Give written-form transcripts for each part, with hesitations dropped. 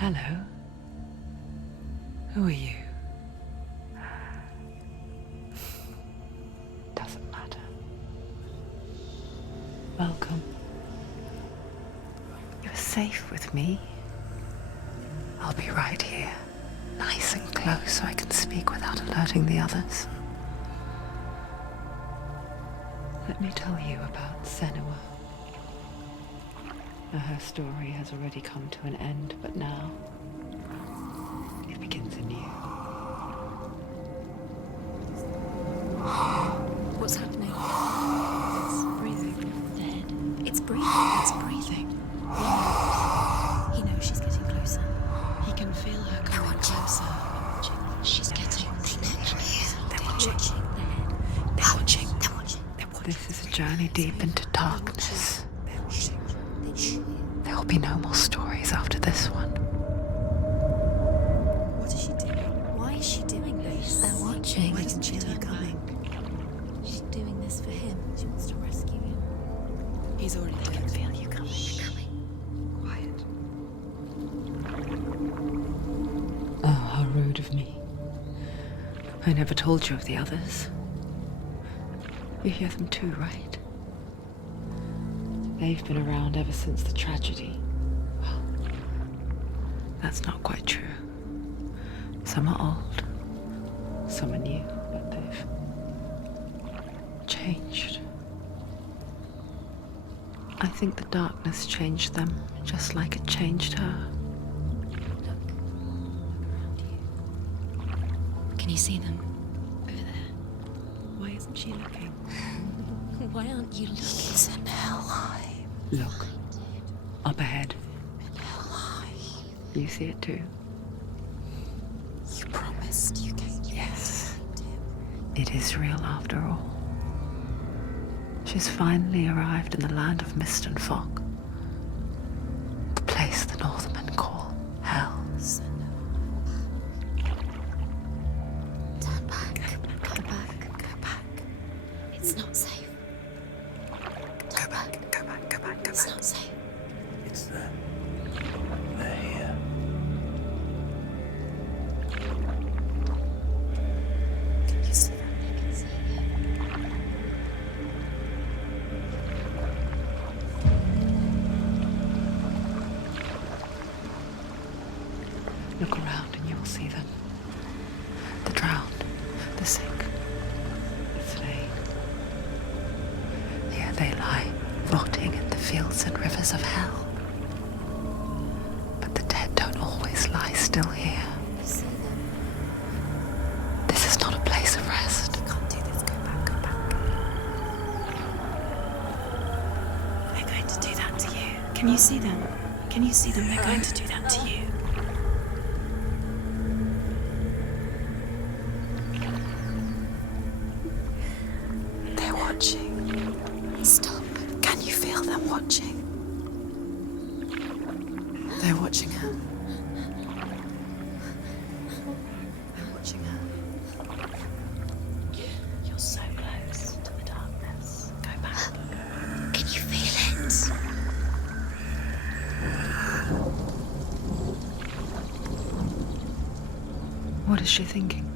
Hello. Who are you? Doesn't matter. Welcome. You're safe with me. I'll be right here, nice and close so I can speak without alerting the others. Let me tell you about Senua. Her story has already come to an end, but now it begins anew. What's happening? It's breathing. Dead. It's breathing. It's breathing. He knows she's getting closer. He can feel her coming closer. She's getting. They know I'm here. They're watching. They're watching. They're watching. They're watching. This is a journey deep into darkness. There will be no more stories after this one. What is she doing? Why is she doing this? They're watching. Why doesn't she feel her coming? She's doing this for him. She wants to rescue him. He's already dead. I can feel you coming. Quiet. Oh, how rude of me. I never told you of the others. You hear them too, right? They've been around ever since the tragedy. Well, that's not quite true. Some are old, some are new, but they've changed. I think the darkness changed them, just like it changed her. Look around you. Can you see them? Over there. Why isn't she looking? Why aren't you looking? He's in Helheim. Look, up ahead. In Helheim. You see it too? You promised you came. Yes. It is real after all. She's finally arrived in the land of mist and fog. The place the Northmen call Hell. Turn back. Go back. Go back. It's not safe. Go back. It's not safe. It's them. They're here. Can you see them? They can see you. Look around and you will see them. The drowned, the sick, the slain. Here they lie, rotting in the fields and rivers of hell. But the dead don't always lie still here. You see them. This is not a place of rest. You can't do this. Go back. Go back. They're going to do that to you. Can you see them? Can you see them? They're going to do that to you. They're watching. Stop. Can you feel them watching? They're watching her. They're watching her. You're so close to the darkness. Go back. Can you feel it? What is she thinking?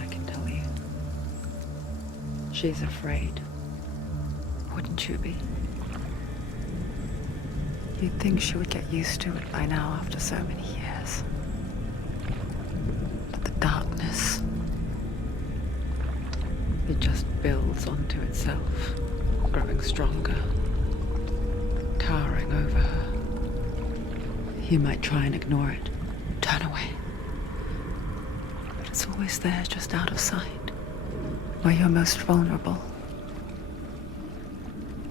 I can tell you. She's afraid. Wouldn't you be? You'd think she would get used to it by now after so many years. But the darkness, it just builds onto itself, growing stronger, towering over her. You might try and ignore it, turn away. But it's always there, just out of sight, where you're most vulnerable.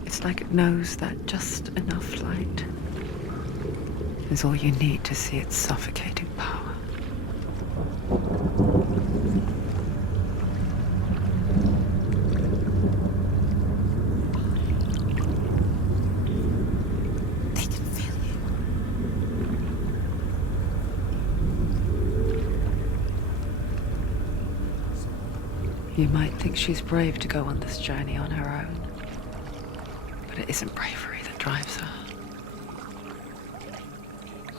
It's like it knows that just enough light is all you need to see its suffocating power. They can feel you. You might think she's brave to go on this journey on her own, but it isn't bravery that drives her.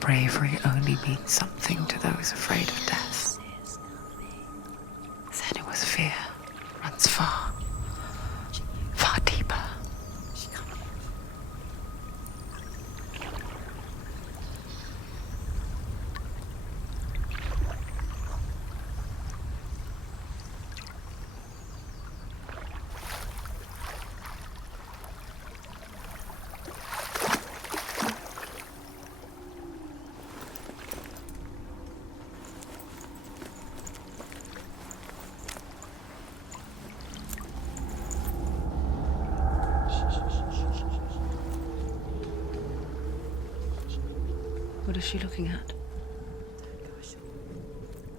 bravery only means something to those afraid of death. Senua's fear runs far, far deeper. What is she looking at?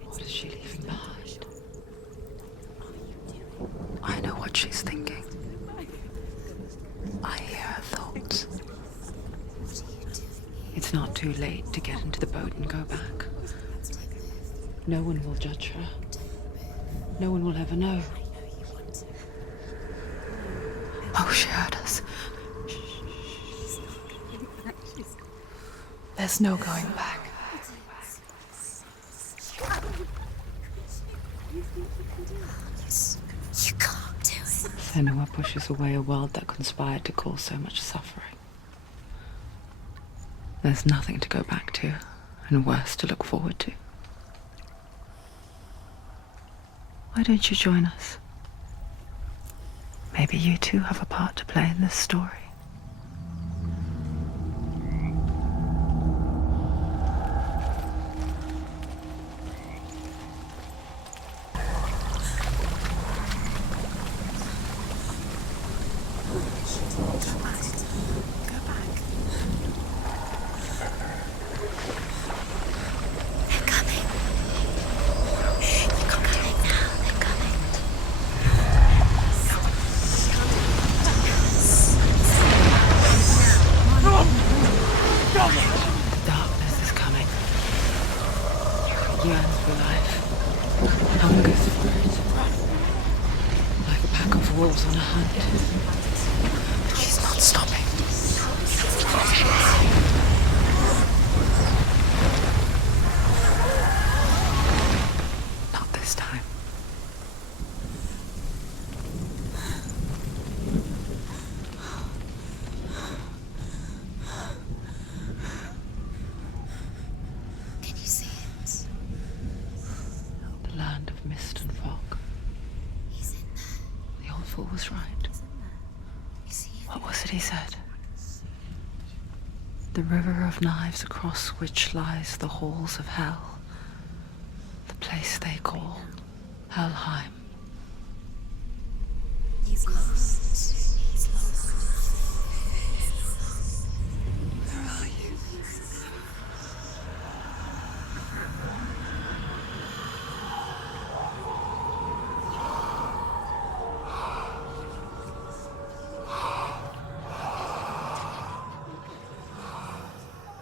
What is she leaving behind? I know what she's thinking. I hear her thoughts. It's not too late to get into the boat and go back. No one will judge her. No one will ever know. Oh, she heard us. There's no going back. You can't do it. Senua pushes away a world that conspired to cause so much suffering. There's nothing to go back to, and worse to look forward to. Why don't you join us? Maybe you too have a part to play in this story. Darkness is coming. Yearns for life. Hungers for it. Like a pack of wolves on a hunt. She's not stopping. Not this time. Can you see it? The land of mist and fog. He's in there. The old fool was right. You see him? What was it he said? The river of knives across which lies the halls of hell. The place they call Helheim. He's lost. He's lost. Where are you?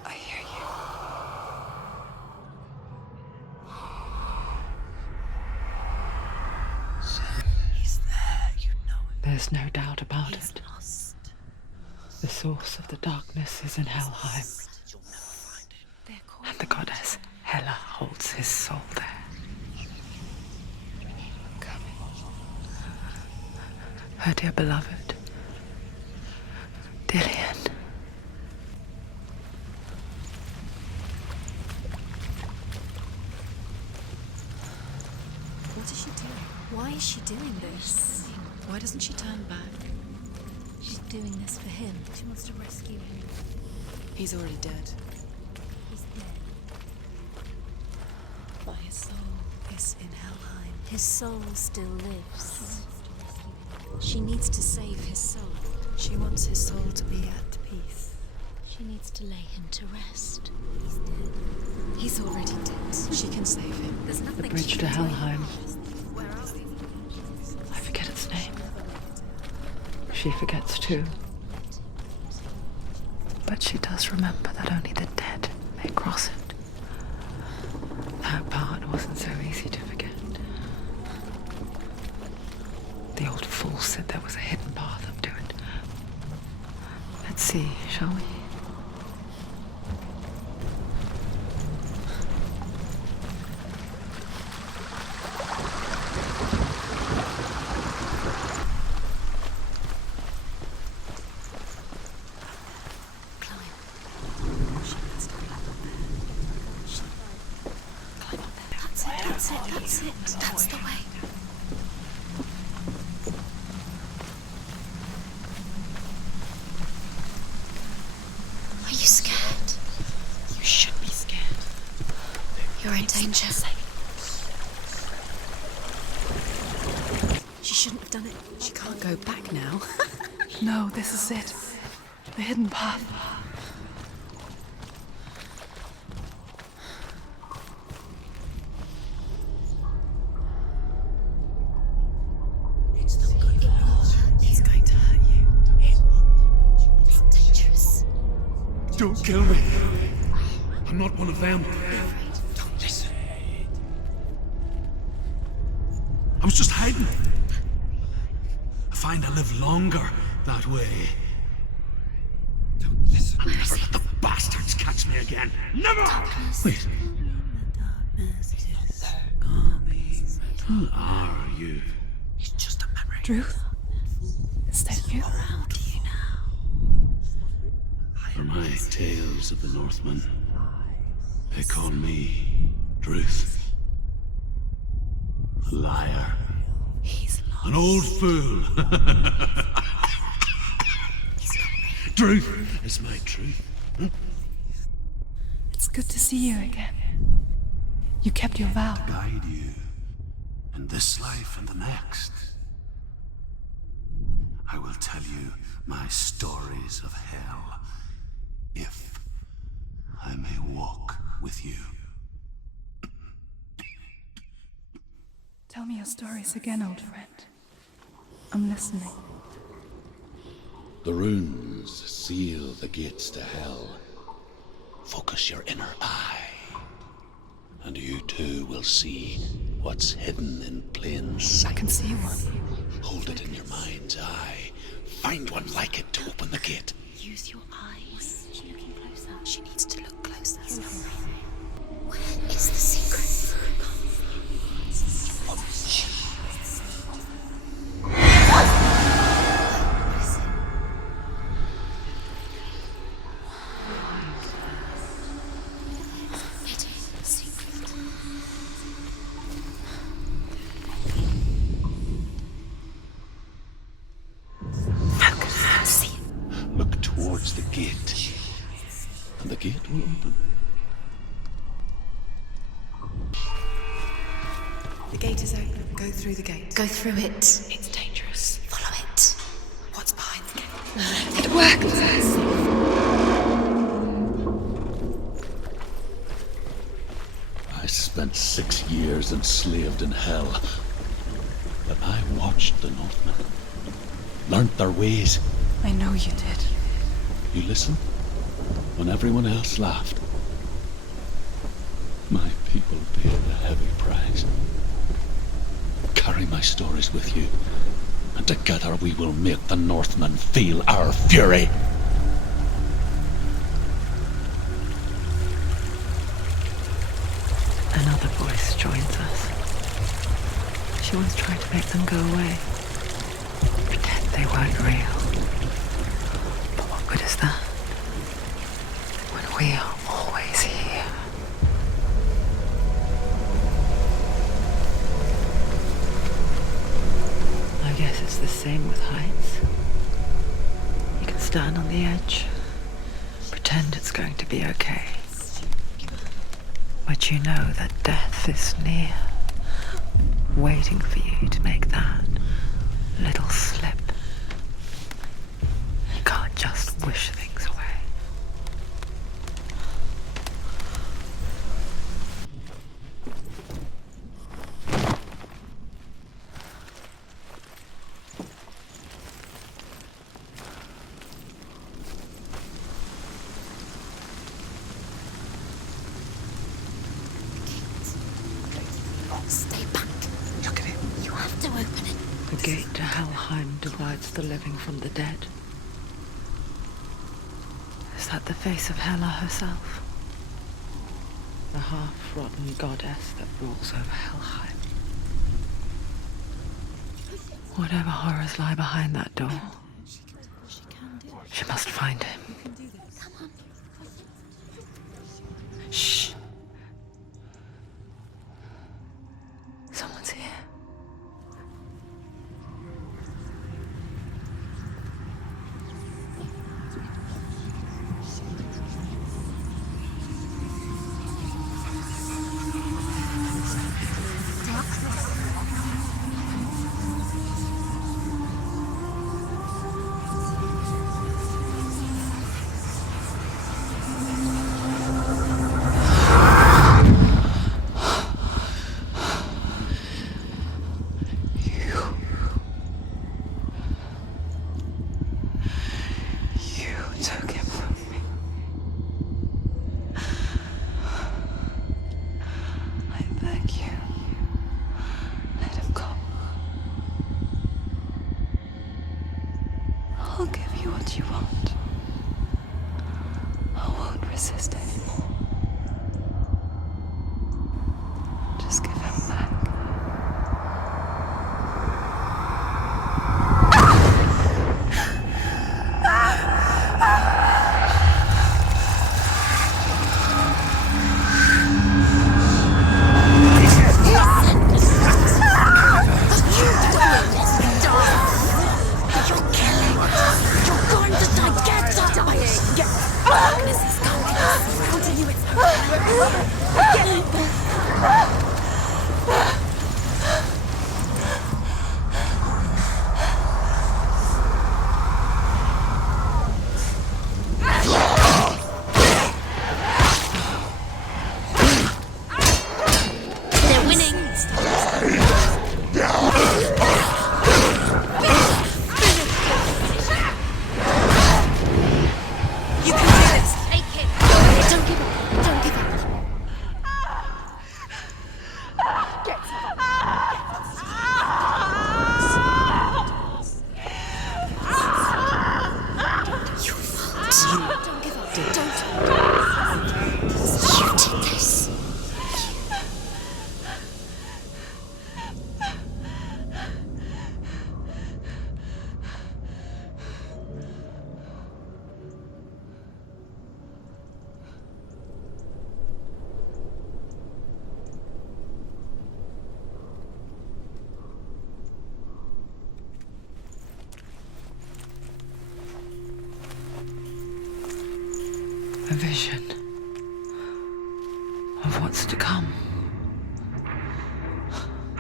I hear you. He's there, you know it. There's no doubt about it. Lost. The source of the darkness is in Helheim, You'll never find him. They're called and the goddess Hela holds his soul there. Her dear beloved, Dillian. What is she doing? Why is she doing this? Why doesn't she turn back? She's doing this for him. She wants to rescue him. He's already dead. He's dead. But his soul is in Helheim. His soul still lives. She needs to save his soul. She wants his soul to be at peace. She needs to lay him to rest. He's dead. He's already dead. She can save him. There's nothing The bridge she to can do. Helheim. Where are we? I forget its name. She forgets too. But she does remember that only the dead may cross it. That part wasn't so easy to forget. The old fool said there was a hidden path up to it. Let's see, shall we? That's it. That's the way. Are you scared? You should be scared. You're in danger. She shouldn't have done it. She can't go back now. No, this is it. The hidden path. It's not going to hurt. It's going to hurt you. It's dangerous. Don't kill me. I'm not one of them. Don't listen. I was just hiding. I find I live longer that way. Don't listen. I'll never let the bastards catch me again. Never! Wait, who are you? It's just a memory. Truth? Is that you? For my tales of the Northmen, they call me Druth. A liar. He's lost. An old fool. Truth is my truth. It's good to see you again. You kept your vow. Guide you in this life and the next. I will tell you my stories of hell, if I may walk with you. Tell me your stories again, old friend. I'm listening. The runes seal the gates to hell. Focus your inner eye, and you too will see what's hidden in plain I sight. can see one. Hold it in your mind's eye. Find one like it to open the gate. Use your eyes. She's looking closer. She needs to look closer. Where is the secret? Look towards the gate, and the gate will open. The gate is open. Go through the gate. Go through it. It's dangerous. Follow it. What's behind the gate? It worked! I spent 6 years enslaved in hell, but I watched the Northmen, learnt their ways. I know you did. You listened when everyone else laughed. My people paid a heavy price. Carry my stories with you, and together we will make the Northmen feel our fury. Another voice joins us. She once tried to make them go away. Pretend they weren't real. But what good is that? When we are always here. I guess it's the same with heights. You can stand on the edge, pretend it's going to be okay. But you know that death is near, waiting for you to make that little slip. You can't just wish things away. Stay back. Look at it. You have to open it. The gate to Helheim divides the living from the dead. Is that the face of Hela herself? The half-rotten goddess that rules over Helheim. Whatever horrors lie behind that door, she must find him. Shh. took him from me. I beg you, let him go. I'll give you what you want. I won't resist anymore. Just give him back. A vision of what's to come.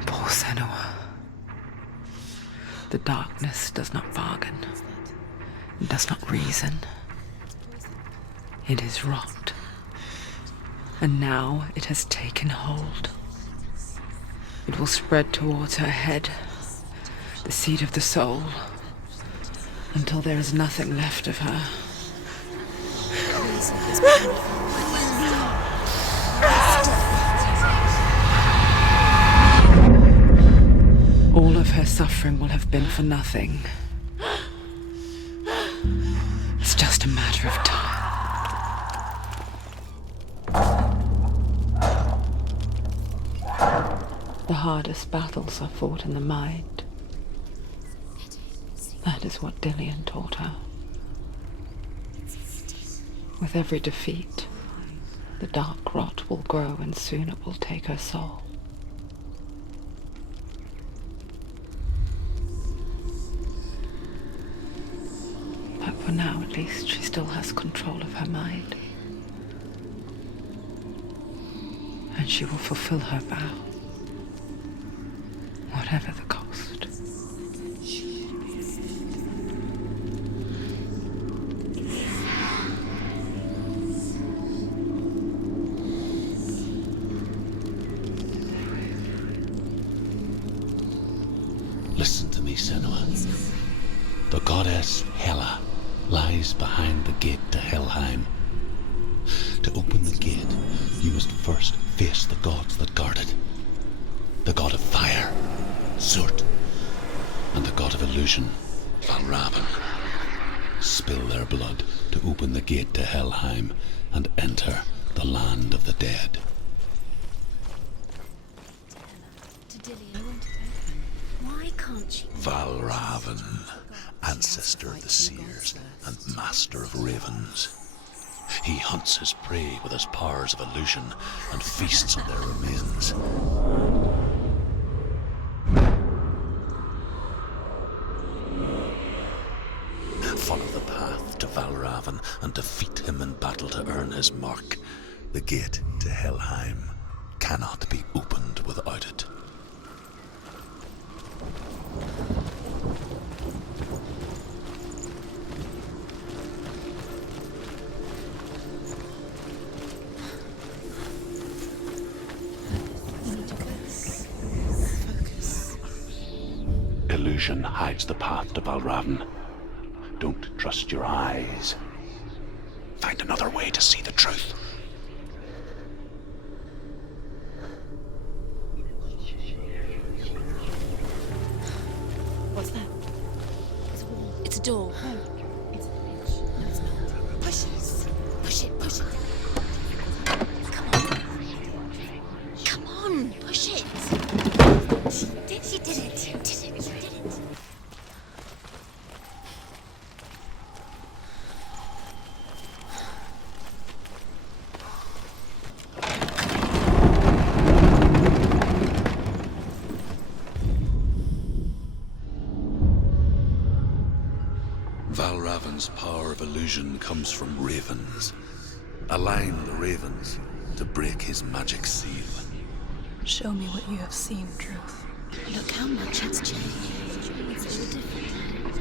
Poor Senua. The darkness does not bargain. It does not reason. It is rot. And now it has taken hold. It will spread towards her head, the seat of the soul, until there is nothing left of her. All of her suffering will have been for nothing. It's just a matter of time. The hardest battles are fought in the mind. That is what Dillian taught her. With every defeat, the dark rot will grow and soon it will take her soul. But for now, at least, she still has control of her mind. And she will fulfill her vow, whatever the cost. Listen to me, Senua. The goddess Hela lies behind the gate to Helheim. To open the gate, you must first face the gods that guard it. The god of fire, Surt, and the god of illusion, Valravn. Spill their blood to open the gate to Helheim and enter the land of the dead. Valravn, ancestor of the seers and master of ravens. He hunts his prey with his powers of illusion and feasts on their remains. Follow the path to Valravn and defeat him in battle to earn his mark. The gate to Helheim cannot be opened without it. Illusion hides the path to Valravn. Don't trust your eyes. find another way to see the truth. What's that? It's a wall. It's a door. No, it's a bridge. No, it's not. Push it. Push it. Push it. Come on. Come on. Push it. She did it. You did it. You did it. Valravan's power of illusion comes from ravens. Align the ravens to break his magic seal. Show me what you have seen, Truth. Look how much it's changed. It's all different.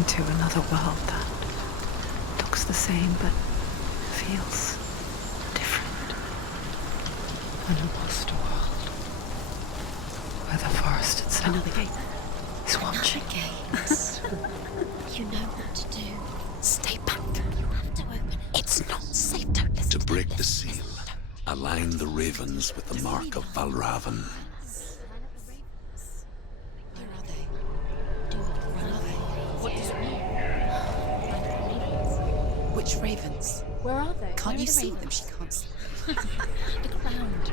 Into another world that looks the same but feels different. An imposter world where the forest itself Another gate. is watching. Gates. You know what to do. Stay back. You have to open it. It's not safe. Don't listen. To break the seal, align the ravens with the mark of Valravan. Which ravens? Where are they? Can't you see them? She can't see them. Look around.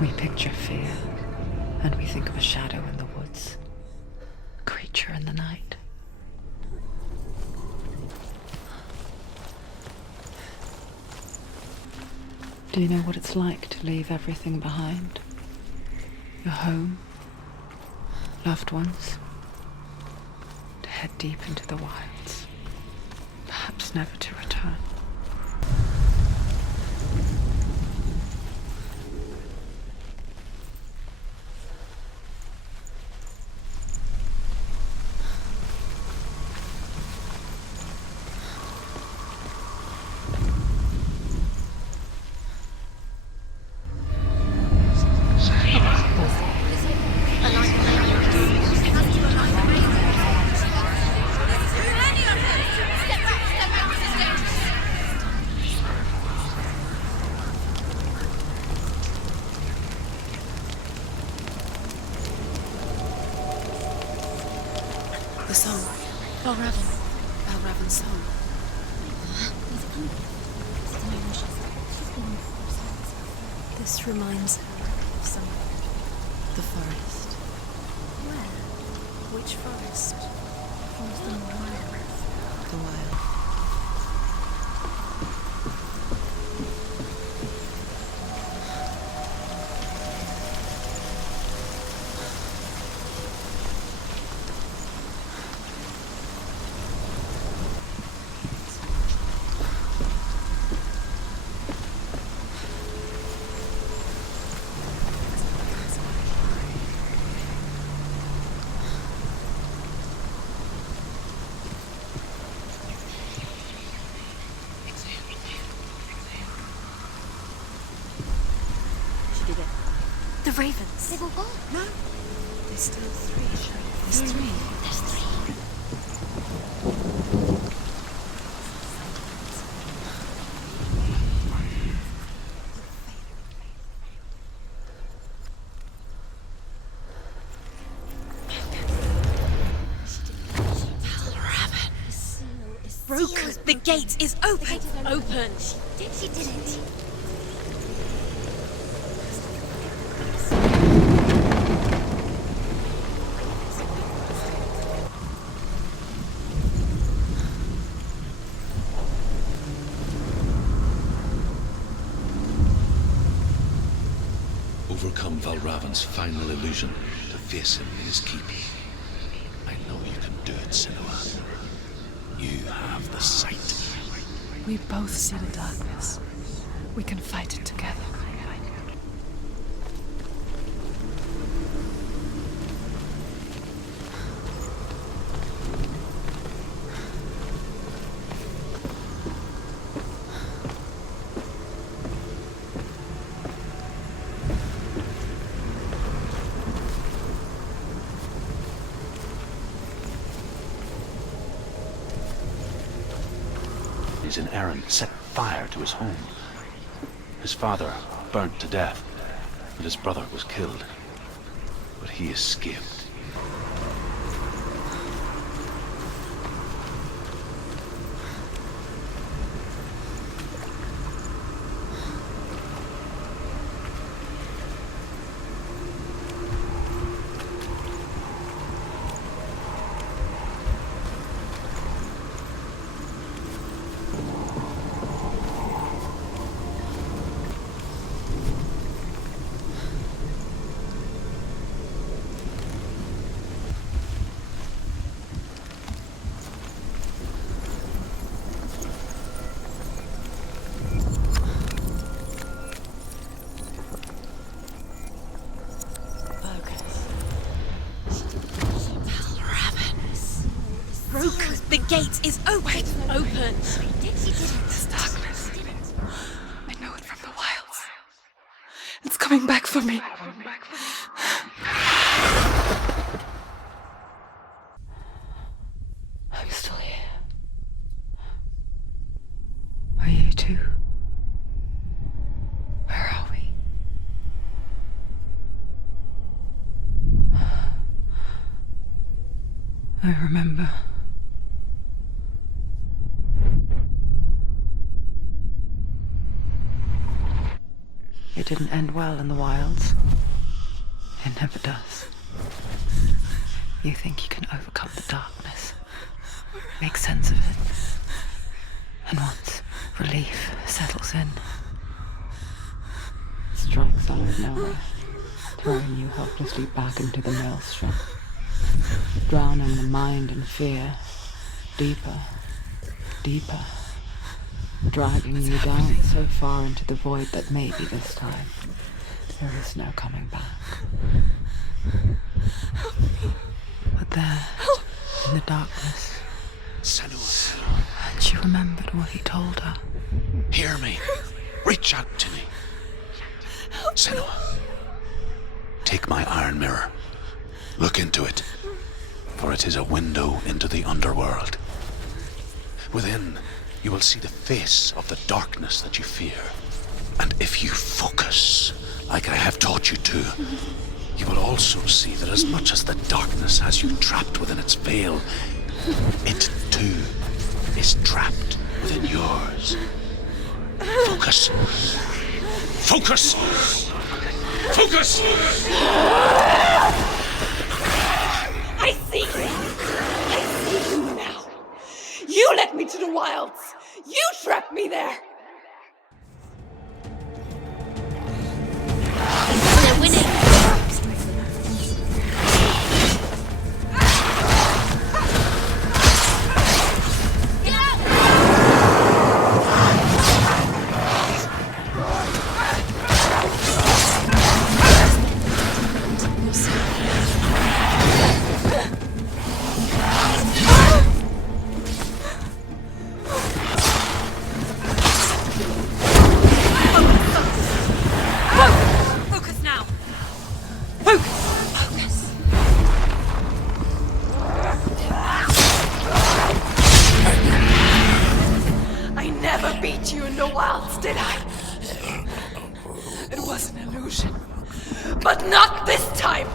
We picture fear, and we think of a shadow in the woods, a creature in the night. Do you know what it's like to leave everything behind? Your home, loved ones, to head deep into the wilds, perhaps never to return. The song. Valravan's song. This reminds her of something. The forest. Where? Which forest? Forest in the wild. The wild. of ravens. They've all gone. No. There's still three. There's three. There's three. Broke. The gate is open. Open. She did it. Overcome Valravan's final illusion to face him in his keep. I know you can do it, Senua. You have the sight. We both see the darkness. We can fight it together. An errand set fire to his home. His father burnt to death, and his brother was killed. But he escaped. The gate is open. Open. She did it. This darkness. I know it from the wilds. It's coming back for me. I'm still here. Are you too? Where are we? I remember. It didn't end well in the wilds. It never does. You think you can overcome the darkness, make sense of it, and once relief settles in, it strikes out of nowhere, throwing you helplessly back into the maelstrom, drowning the mind in fear, deeper, deeper, dragging you down so far into the void that maybe this time there is no coming back. But there, in the darkness, Senua, and she remembered what he told her. hear me. Reach out to me. Senua, take my iron mirror. Look into it, for it is a window into the underworld. Within, you will see the face of the darkness that you fear. And if you focus, like I have taught you to, you will also see that as much as the darkness has you trapped within its veil, it too is trapped within yours. Focus. Focus! Focus! I see you! I see you now! You led me to the wilds! You trapped me there! They're winning. tricked you in the wilds, did I? It was an illusion. But not this time!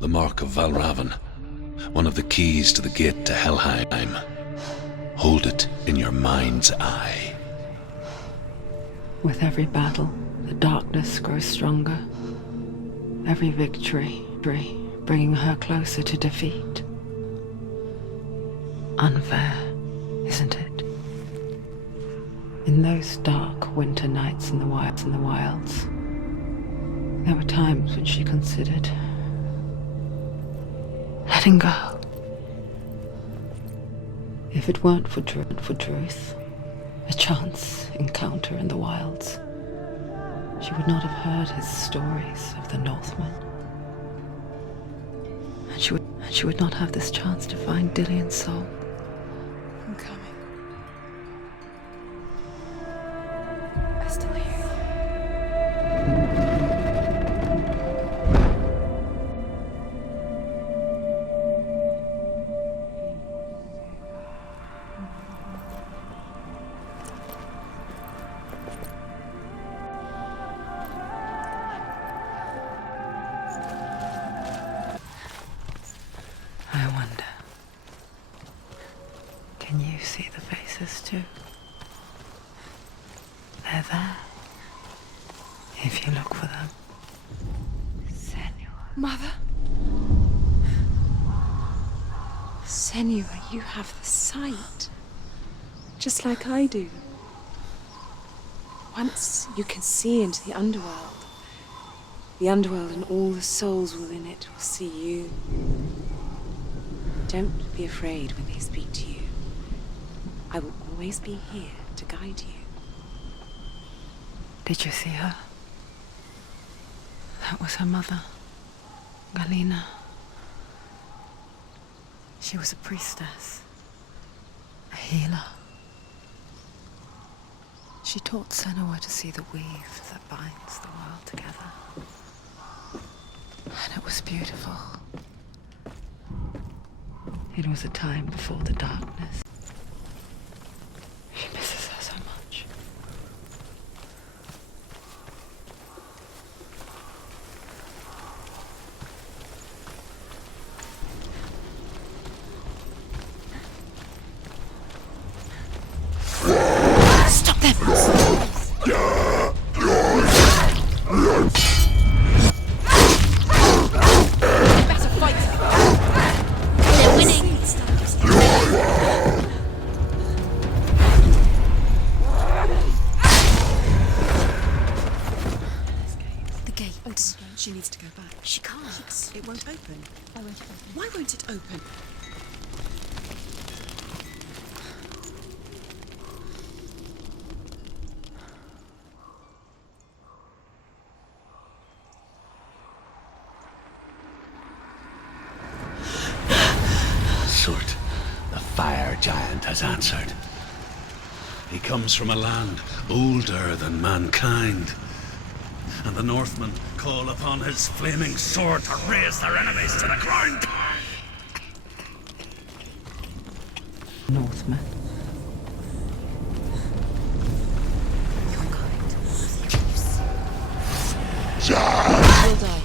The mark of Valravan, one of the keys to the gate to Helheim. Hold it in your mind's eye. With every battle, the darkness grows stronger. Every victory, bringing her closer to defeat. Unfair, isn't it? In those dark winter nights in the wilds, there were times when she considered letting go. If it weren't for truth, a chance encounter in the wilds, she would not have heard his stories of the Northmen. And she would not have this chance to find Dillion's soul. I'm coming. I still hear you. I wonder, can you see the faces too? They're there, if you look for them. Senua. Mother? Senua, you have the sight. Just like I do. Once you can see into the underworld and all the souls within it will see you. Don't be afraid when they speak to you. I will always be here to guide you. Did you see her? That was her mother, Galina. She was a priestess, a healer. She taught Senua to see the weave that binds the world together. And it was beautiful. It was a time before the darkness. She misses her so much. Stop them! Better fight! They're winning! The gate. She needs to go back. She can't. It won't open. Why won't it open? Surt, the fire giant has answered. He comes from a land older than mankind. And the Northmen call upon his flaming sword to raise their enemies to the ground. Northmen. You'll die.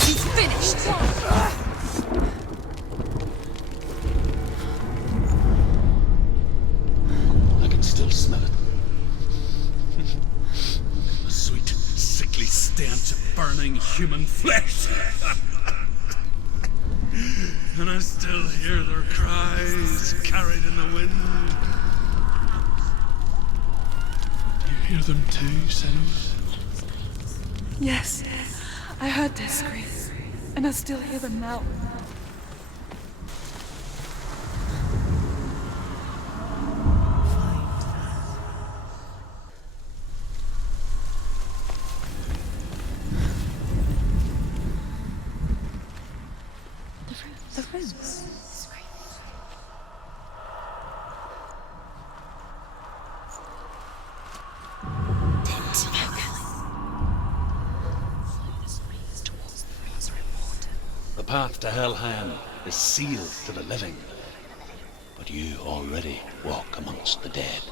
He's finished! I can still smell it. The sweet, sickly stench of burning human flesh. And I still hear their cries carried in the wind. You hear them too, Senua? Yes, I heard their screams, and I still hear them now. The rooms. path to Helheim is sealed to the living, but you already walk amongst the dead.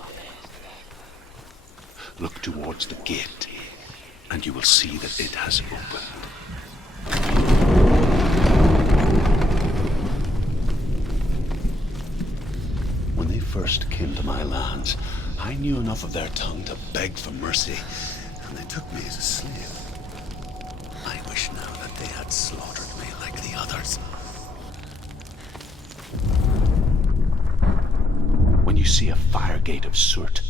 Look towards the gate, and you will see that it has opened. When they first came to my lands, I knew enough of their tongue to beg for mercy, And they took me as a slave. I wish now that they had slaughtered me like the others. when you see a fire gate of soot,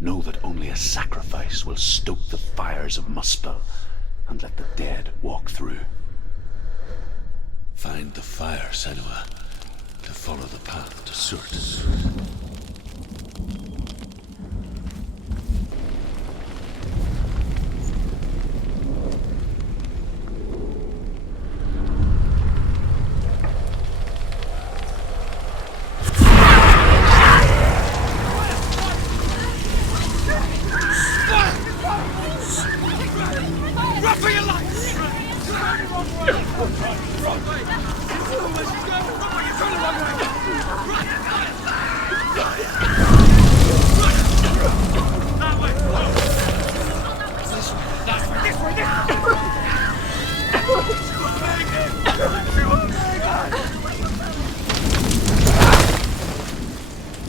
know that only a sacrifice will stoke the fires of Muspel and let the dead walk through. Find the fire, Senua, to follow the path to soot.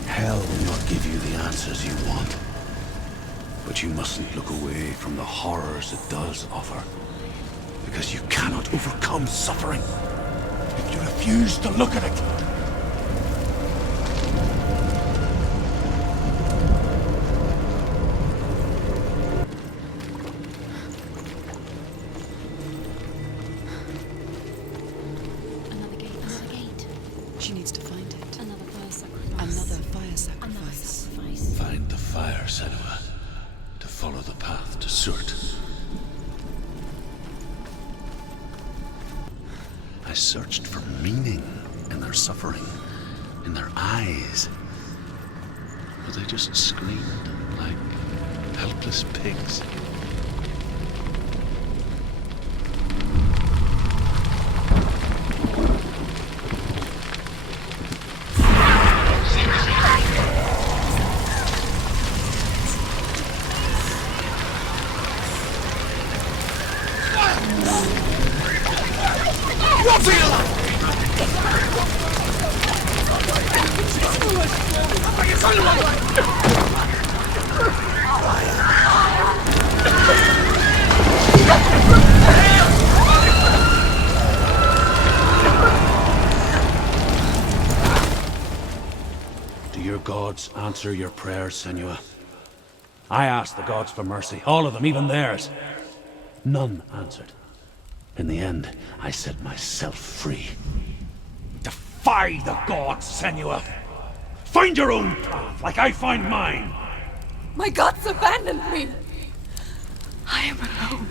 Hell will not give you the answers you want. But you mustn't look away from the horrors it does offer. Because you cannot overcome suffering if you refuse to look at it. Another gate, another gate. She needs to find it. Another fire sacrifice. Another fire Another sacrifice. sacrifice. Find the fire, Senua, to follow the path to soot. I searched for meaning in their suffering, in their eyes. But they just screamed like helpless pigs. Do your gods answer your prayers, Senua? I asked the gods for mercy, all of them, even theirs. None answered. In the end, I set myself free. Defy the gods, Senua! Find your own path, like I find mine! My gods abandoned me! I am alone.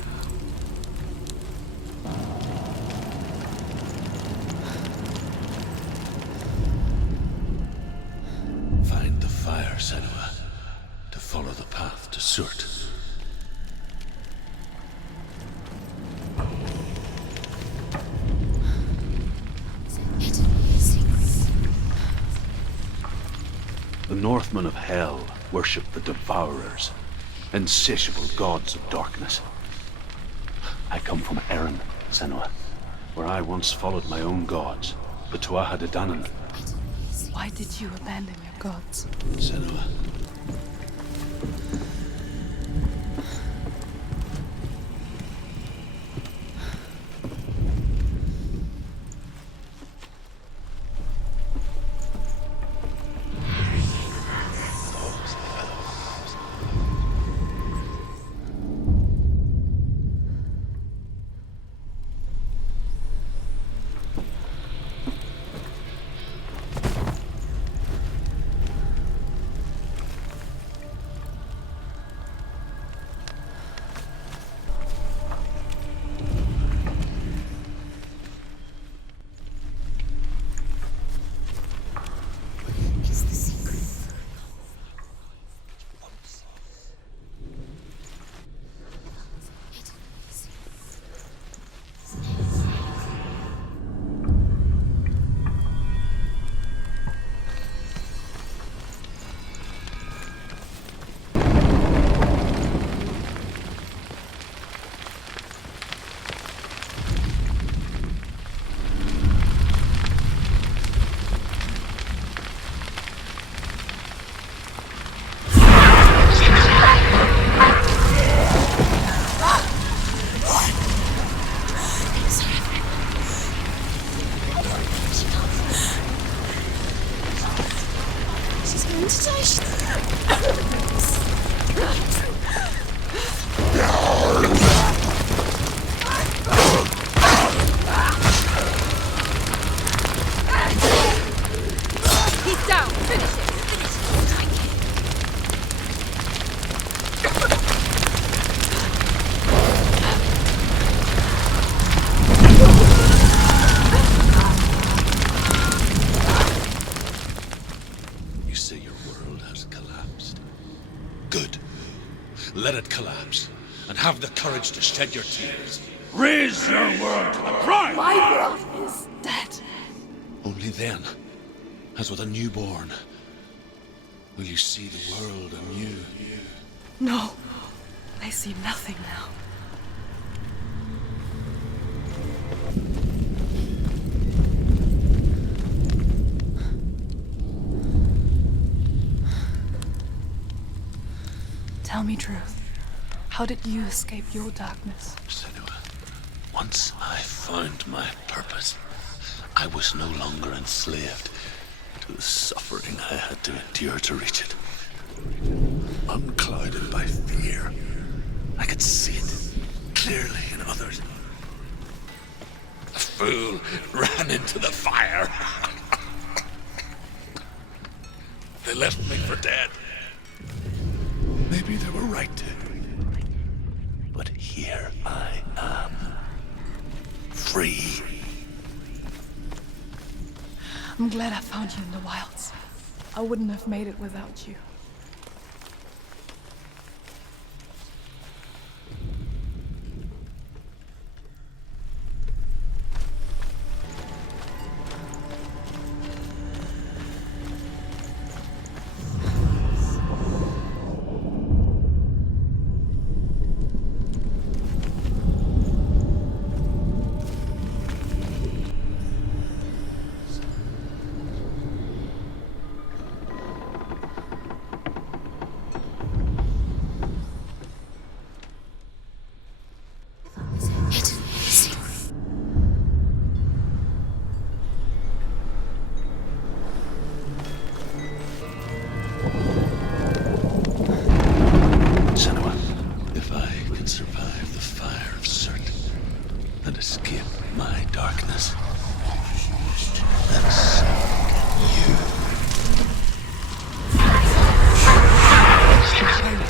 Find the fire, Senua, to follow the path to soot. Hidden secrets. The Northmen of Hell worship the Devourers, insatiable gods of darkness. I come from Erin, Senua, where I once followed my own gods, the Tuatha De Danann. Why did you abandon your gods? Senua. courage to shed your tears. Raise your world to the prime! My world is dead. Only then, as with a newborn, will you see the world anew. No, I see nothing now. Tell me truth. How did you escape your darkness? Senua, once I found my purpose, I was no longer enslaved to the suffering I had to endure to reach it. Unclouded by fear, I could see it clearly in others. A fool ran into the fire. They left me for dead. Maybe they were right to. But here I am. Free. I'm glad I found you in the wilds. I wouldn't have made it without you. Senua, if I can survive the fire of Cert and escape my darkness, then so can you.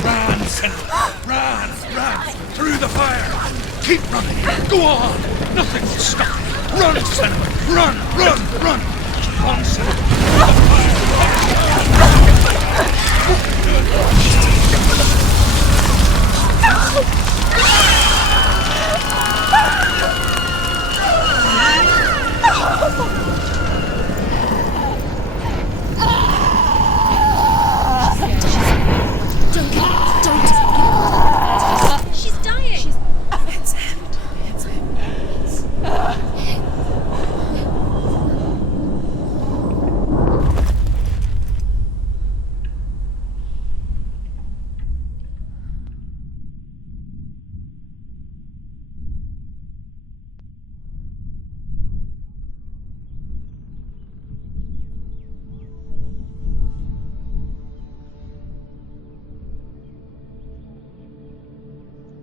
Run, Senua! Run! Through the fire! Keep running! Go on! Nothing will stop you! Run, Senua! Run! Just run, Senua! She's dying. It's him. It's him.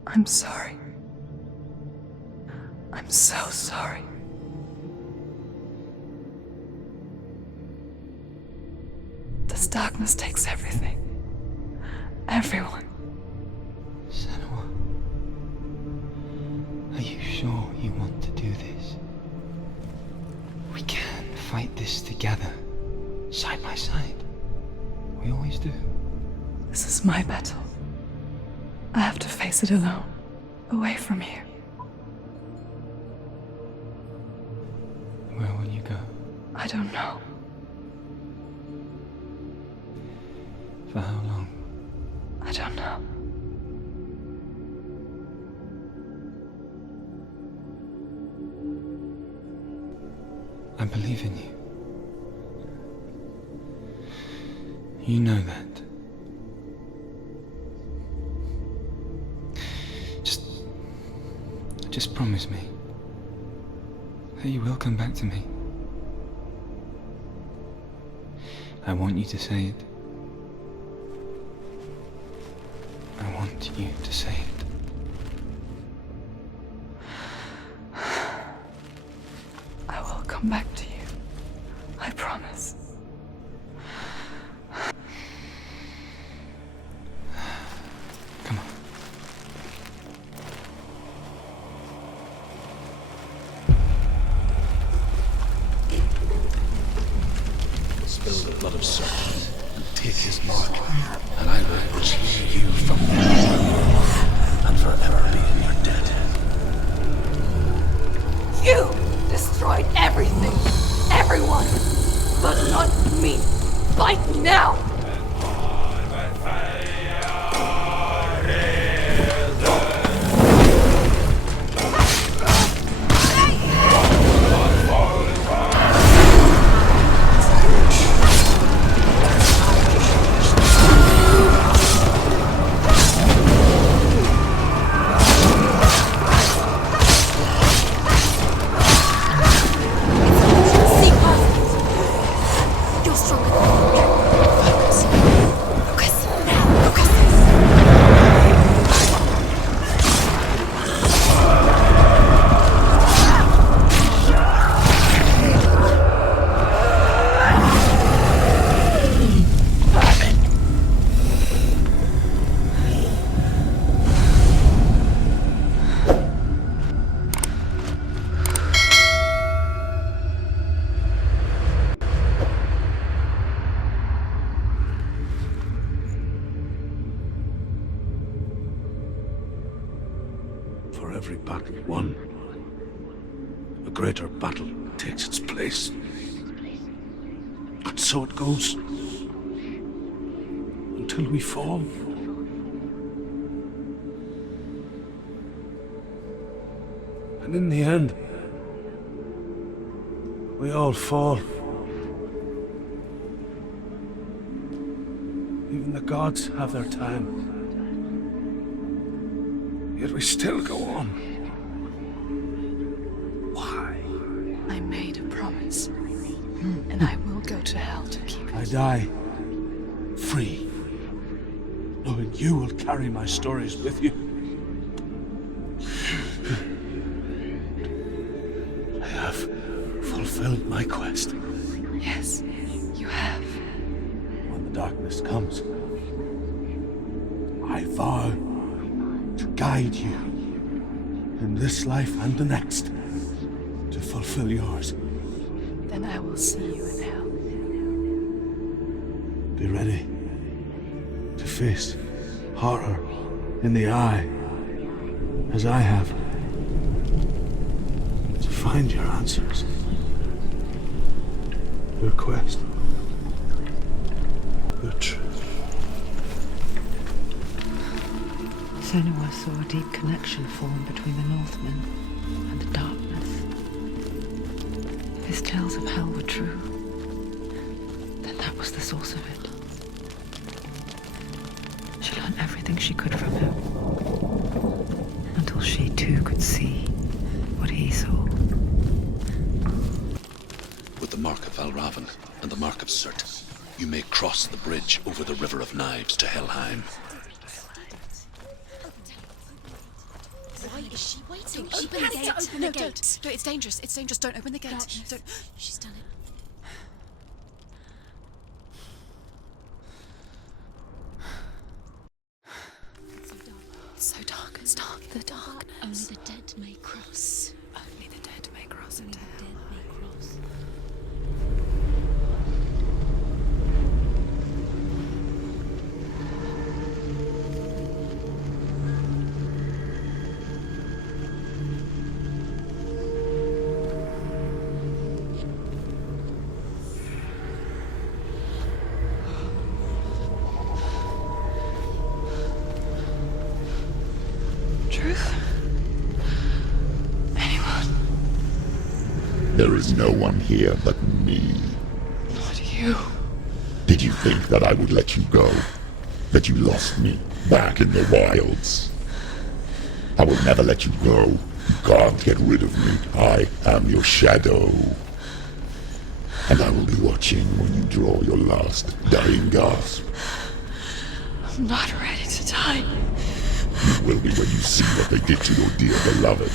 I'm sorry. I'm so sorry. This darkness takes everything. Everyone. Senua, are you sure you want to do this? We can fight this together, side by side. We always do. This is my battle. I have to face it alone, away from here. Where will you go? I don't know. For how long? I don't know. I believe in you. You know that. Just promise me that you will come back to me. I want you to say it. I want you to say it. I will come back to you. I promise. Come on. Spill the blood of serpents and take his mark, and I will cheer you from there and forever be in your For every battle won, a greater battle takes its place. And so it goes. Until we fall. And in the end, we all fall. Even the gods have their time. Yet we still go on. Why? I made a promise, and I will go to hell to keep it. I die free, knowing you will carry my stories with you. I have fulfilled my quest. Yes, you have. When the darkness comes, I vow to guide you in this life and the next to fulfill yours. Then I will see you in hell. Be ready to face horror in the eye, as I have, to find your answers, your quest, your truth. Senua saw a deep connection form between the Northmen and the darkness. His tales of hell were true. Then that was the source of it. She learned everything she could from him, until she too could see what he saw. With the mark of Valravan and the mark of Surt, you may cross the bridge over the River of Knives to Helheim. Why is she waiting? Open the gate. Open No, the gate. don't. It's dangerous. It's dangerous. Don't open the gate. Don't. She's done it. It's so dark. It's dark. The darkness. Only the dead may cross. Only the dead may cross Only into the hell. dead may cross. Truth? Anyone? There is no one here but me. Not you. Did you think that I would let you go? That you lost me back in the wilds? I will never let you go. You can't get rid of me. I am your shadow. And I will be watching when you draw your last dying gasp. I'm not ready to die. You will be when you see what they did to your dear beloved.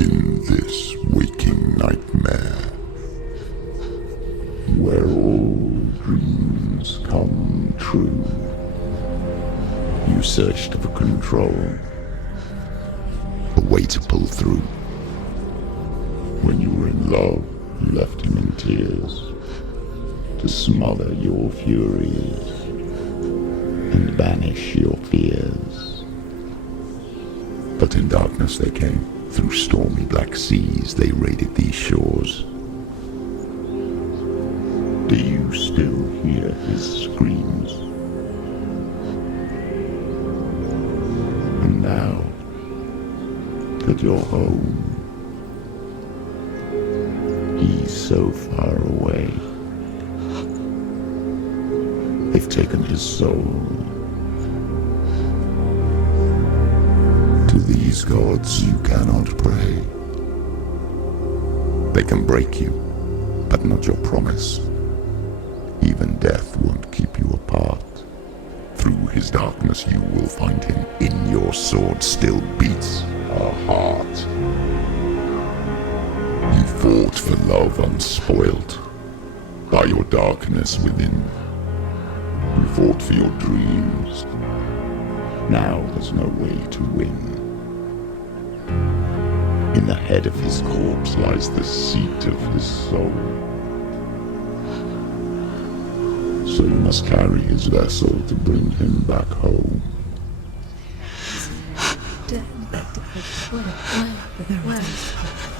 In this waking nightmare, where all dreams come true, you searched for control, a way to pull through. When you were in love, you left him in tears, to smother your furies and banish your fears. But in darkness they came, through stormy black seas they raided these shores. Do you still hear his screams? And now that you're home, he's so far away. They've taken his soul. To these gods you cannot pray. They can break you, but not your promise. Even death won't keep you apart. Through his darkness you will find him. In your sword still beats a heart. You fought for love unspoilt by your darkness within. You fought for your dreams. Now there's no way to win. In the head of his corpse lies the seat of his soul. So you must carry his vessel to bring him back home.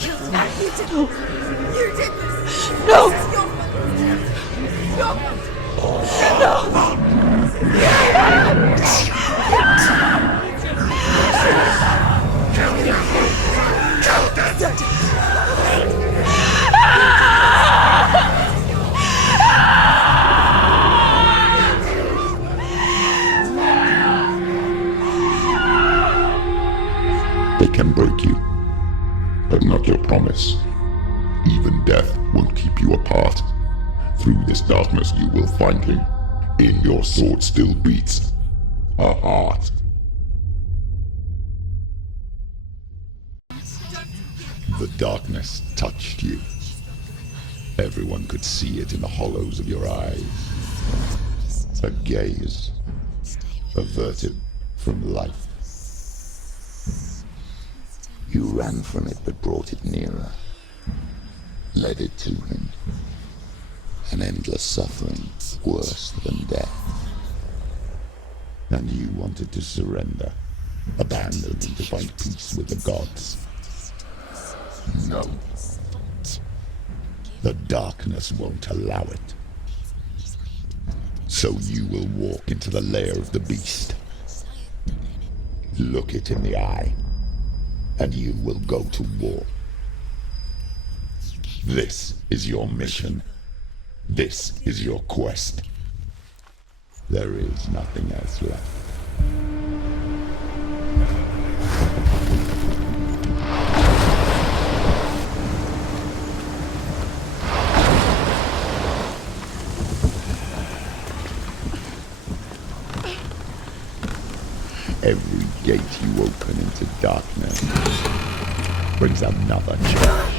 You did this! No! This is your They can break you, but not your promise. Even death won't keep you apart. Through this darkness you will find him. In your sword still beats a heart. The darkness touched you. Everyone could see it in the hollows of your eyes. A gaze averted from life. You ran from it but brought it nearer. Led it to him. An endless suffering worse than death. And you wanted to surrender, abandon and to find peace with the gods. No. The darkness won't allow it. So you will walk into the lair of the beast. Look it in the eye, and you will go to war. This is your mission. This is your quest. There is nothing else left. Every gate you open into darkness brings another change.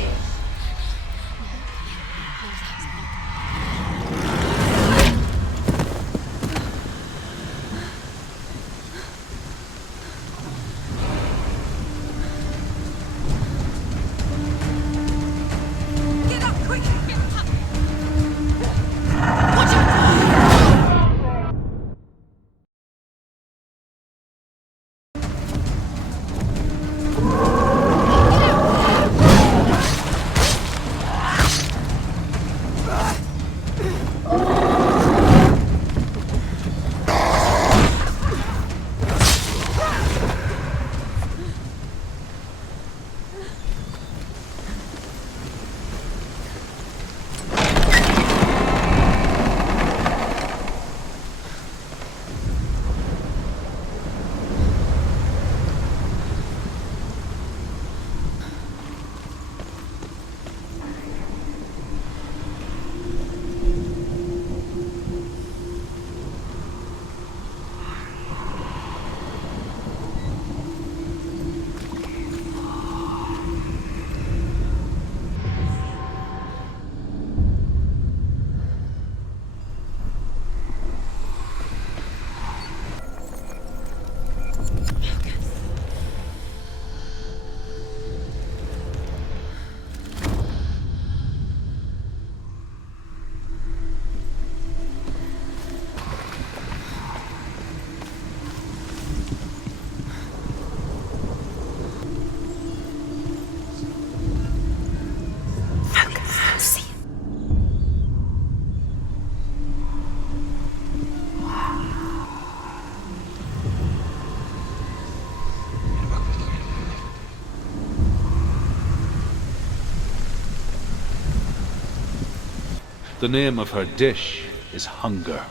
The name of her dish is hunger.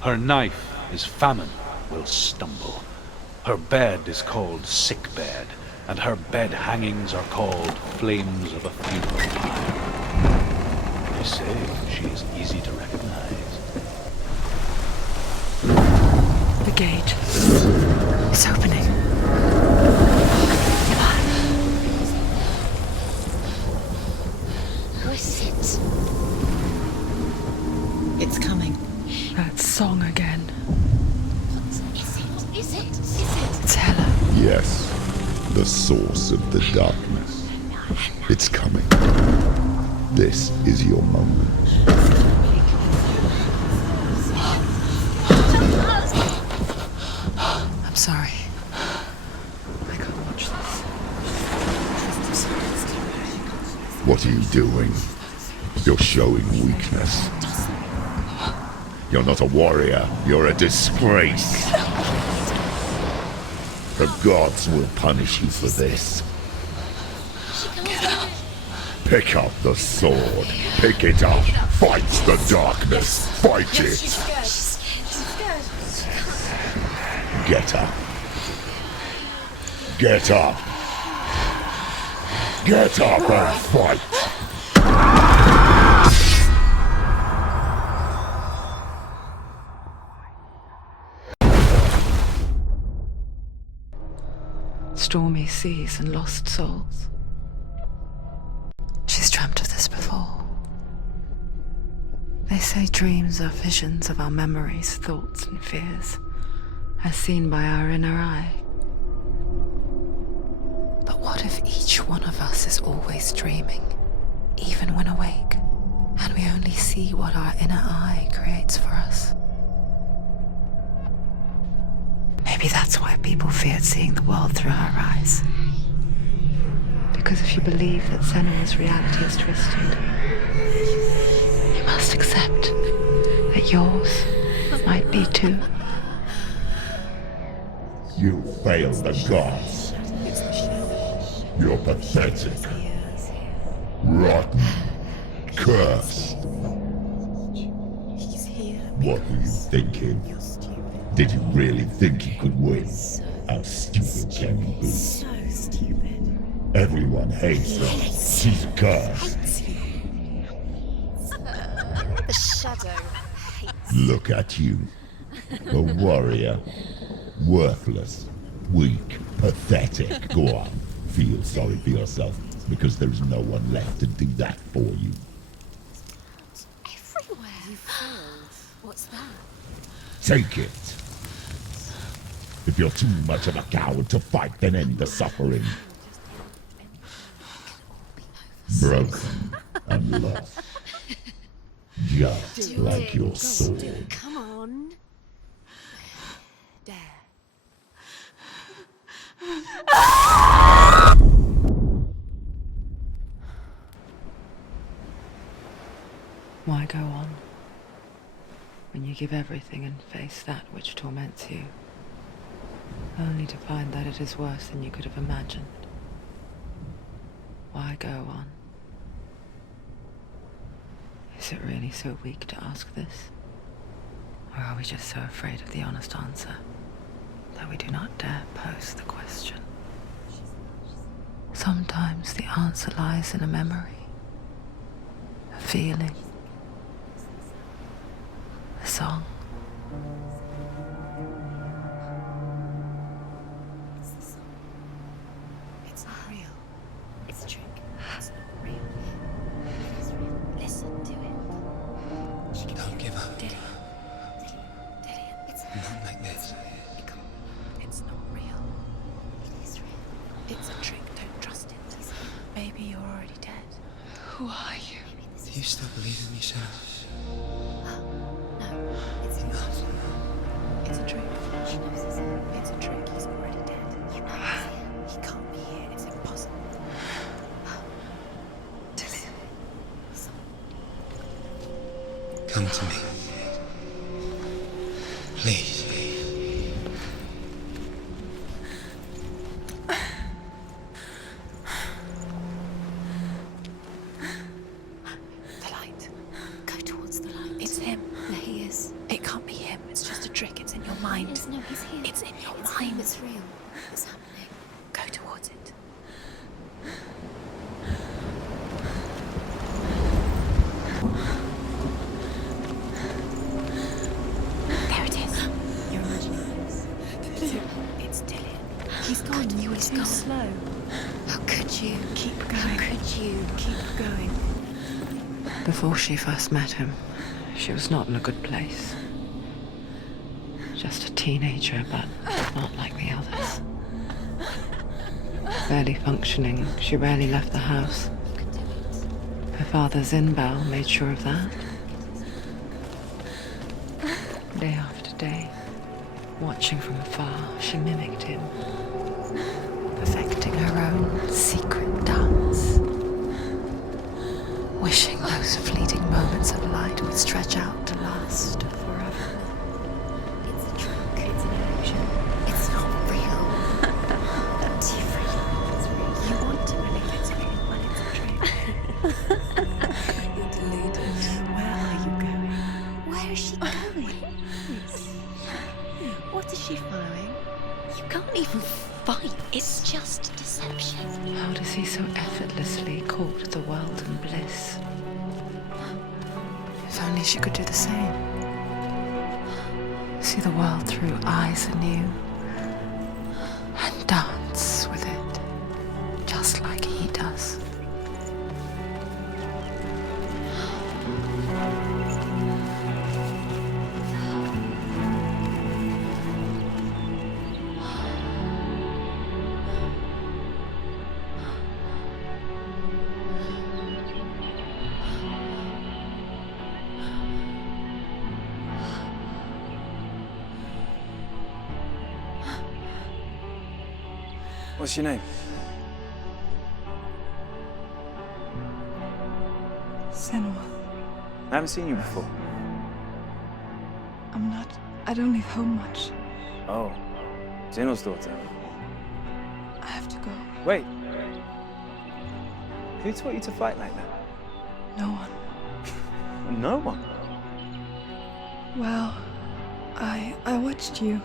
Her knife is famine will stumble. Her bed is called sick bed, and her bed hangings are called flames of a funeral pyre. They say she is easy to recognize. The gate is opening. Who is it? It's coming. That song again. Is it? Is it? Is it? It's Hella. Yes, the source of the darkness. It's coming. This is your moment. I'm sorry. I can't watch this. What are you doing? You're showing weakness. You're not a warrior. You're a disgrace. The gods will punish you for this. Pick up the sword. Pick it up. Fight the darkness. Fight it. Get up. Get up. Get up and fight. Stormy seas and lost souls. She's dreamt of this before. They say dreams are visions of our memories, thoughts and fears, as seen by our inner eye. But what if each one of us is always dreaming, even when awake, and we only see what our inner eye creates for us? Maybe that's why people feared seeing the world through her eyes. Because if you believe that Senua's reality is twisted, you must accept that yours might be too. You failed the gods. You're pathetic. Rotten. Cursed. What were you thinking? Did you really think you could win? How stupid can you be? So stupid. Everyone hates her. She's cursed. The shadow hates. Look at you. A warrior. Worthless. Weak. Pathetic. Go on. Feel sorry for yourself, because there's no one left to do that for you. Everywhere. You failed. What's that? Take it. If you're too much of a coward to fight, then end the suffering. Broken and lost. Just like your sword. Come on. Dare. Why go on when you give everything and face that which torments you, only to find that it is worse than you could have imagined? Why go on? Is it really so weak to ask this? Or are we just so afraid of the honest answer that we do not dare pose the question? Sometimes the answer lies in a memory, a feeling, a song. It's not real. It's a trick. It's not real. It is real. Listen to it. Don't give up. Did it? It's Not like this. It's not real. It is real. It's a trick. Don't trust it. Maybe you're already dead. Who are you? Do you still believe in me, Sarah? No, it's Enough. It's a trick. She knows it's a trick. He's already dead. You know he's here. He can't be here. It's impossible. Come to me. Please. The light. Go towards the light. It's him. There he is. It can't be him. It's just a trick. It's in your mind. No, he's here. It's in your mind. It's real. It's happening. Go towards it. There it is. You're imagining this. It's Dylan. He's gone. You were too slow. How could you? Keep going. How could you? Keep going. Before she first met him, she was not in a good place. Just a teenager, but not like the others. Barely functioning, she rarely left the house. Her father's in-bow made sure of that. Day after day, watching from afar, she mimicked him, perfecting her own secret dance, wishing those fleeting moments of light would stretch out to last forever. It's a trick. It's an illusion. It's not real. It's real. It's real. You want to believe it's real when it's a trick. You're deluded. Where are you going? Where is she going? What is she following? You can't even fight. It's just deception. How does he so effortlessly court the world and bliss? If only she could do the same. See the world through eyes anew and dance with it, just like he does. What's your name? Senua. I haven't seen you before. I don't leave home much. Oh, Zeno's daughter. I have to go. Wait. Who taught you to fight like that? No one. No one? Well, I watched you,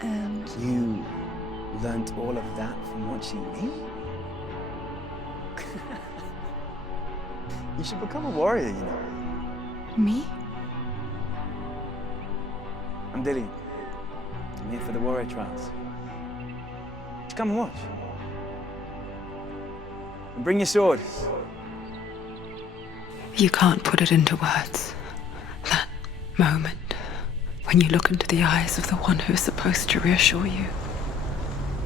and You learnt all of that from watching me? You should become a warrior, you know. me? I'm Dillian. I'm here for the warrior trials. Just come and watch. And bring your sword. You can't put it into words. That moment when you look into the eyes of the one who is supposed to reassure you,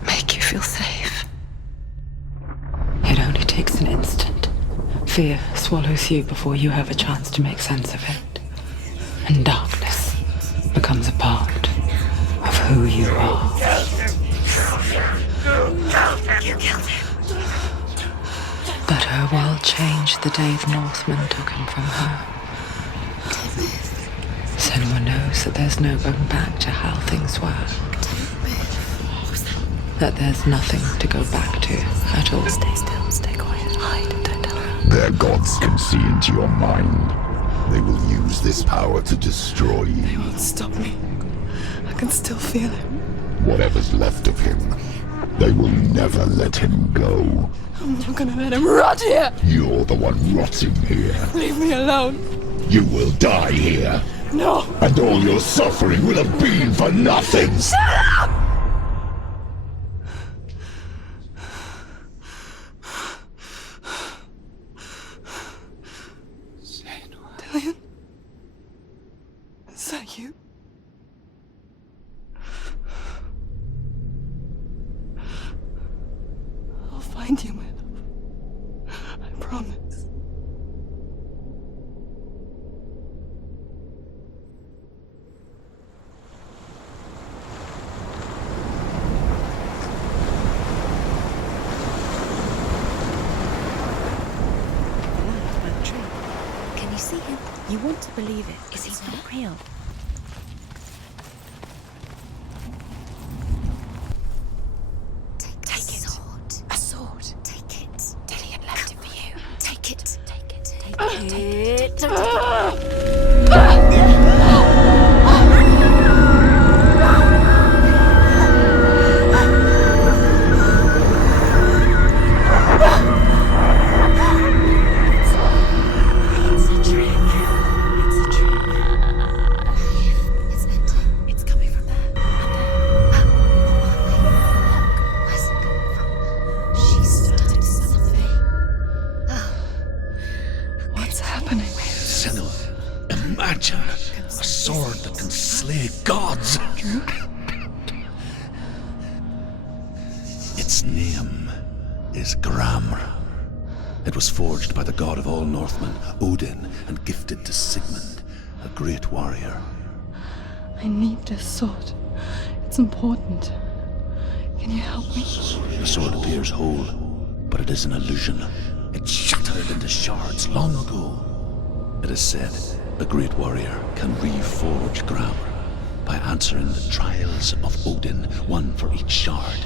make you feel safe. It only takes an instant. Fear swallows you before you have a chance to make sense of it. And darkness becomes a part of who you are. You killed him. But her world changed the day the Northmen took him from her. Senua knows that there's no going back to how things were. That there's nothing to go back to at all. Stay still, stay quiet, hide, don't tell her. Their gods can see into your mind. They will use this power to destroy They you. won't stop me. I can still feel him. Whatever's left of him, they will never let him go. I'm not gonna let him rot here. You're the one rotting here. Leave me alone. You will die here. No. And all your suffering will have been for nothing. Shut up! Dillian? Is that you? I'll find you, my love. I promise. Can you see him? You want to believe it. Is he not real? Take it. A sword. Take it. Dillian left it for you. Take it. Take it. Take it. Don't take Imagine a sword that can slay gods. Its name is Gramr. It was forged by the god of all Northmen, Odin, and gifted to Sigmund, a great warrior. I need this sword. It's important. Can you help me? The sword appears whole, but it is an illusion. It shattered into shards long ago. It is said a great warrior can reforge Gramr by answering the trials of Odin, one for each shard.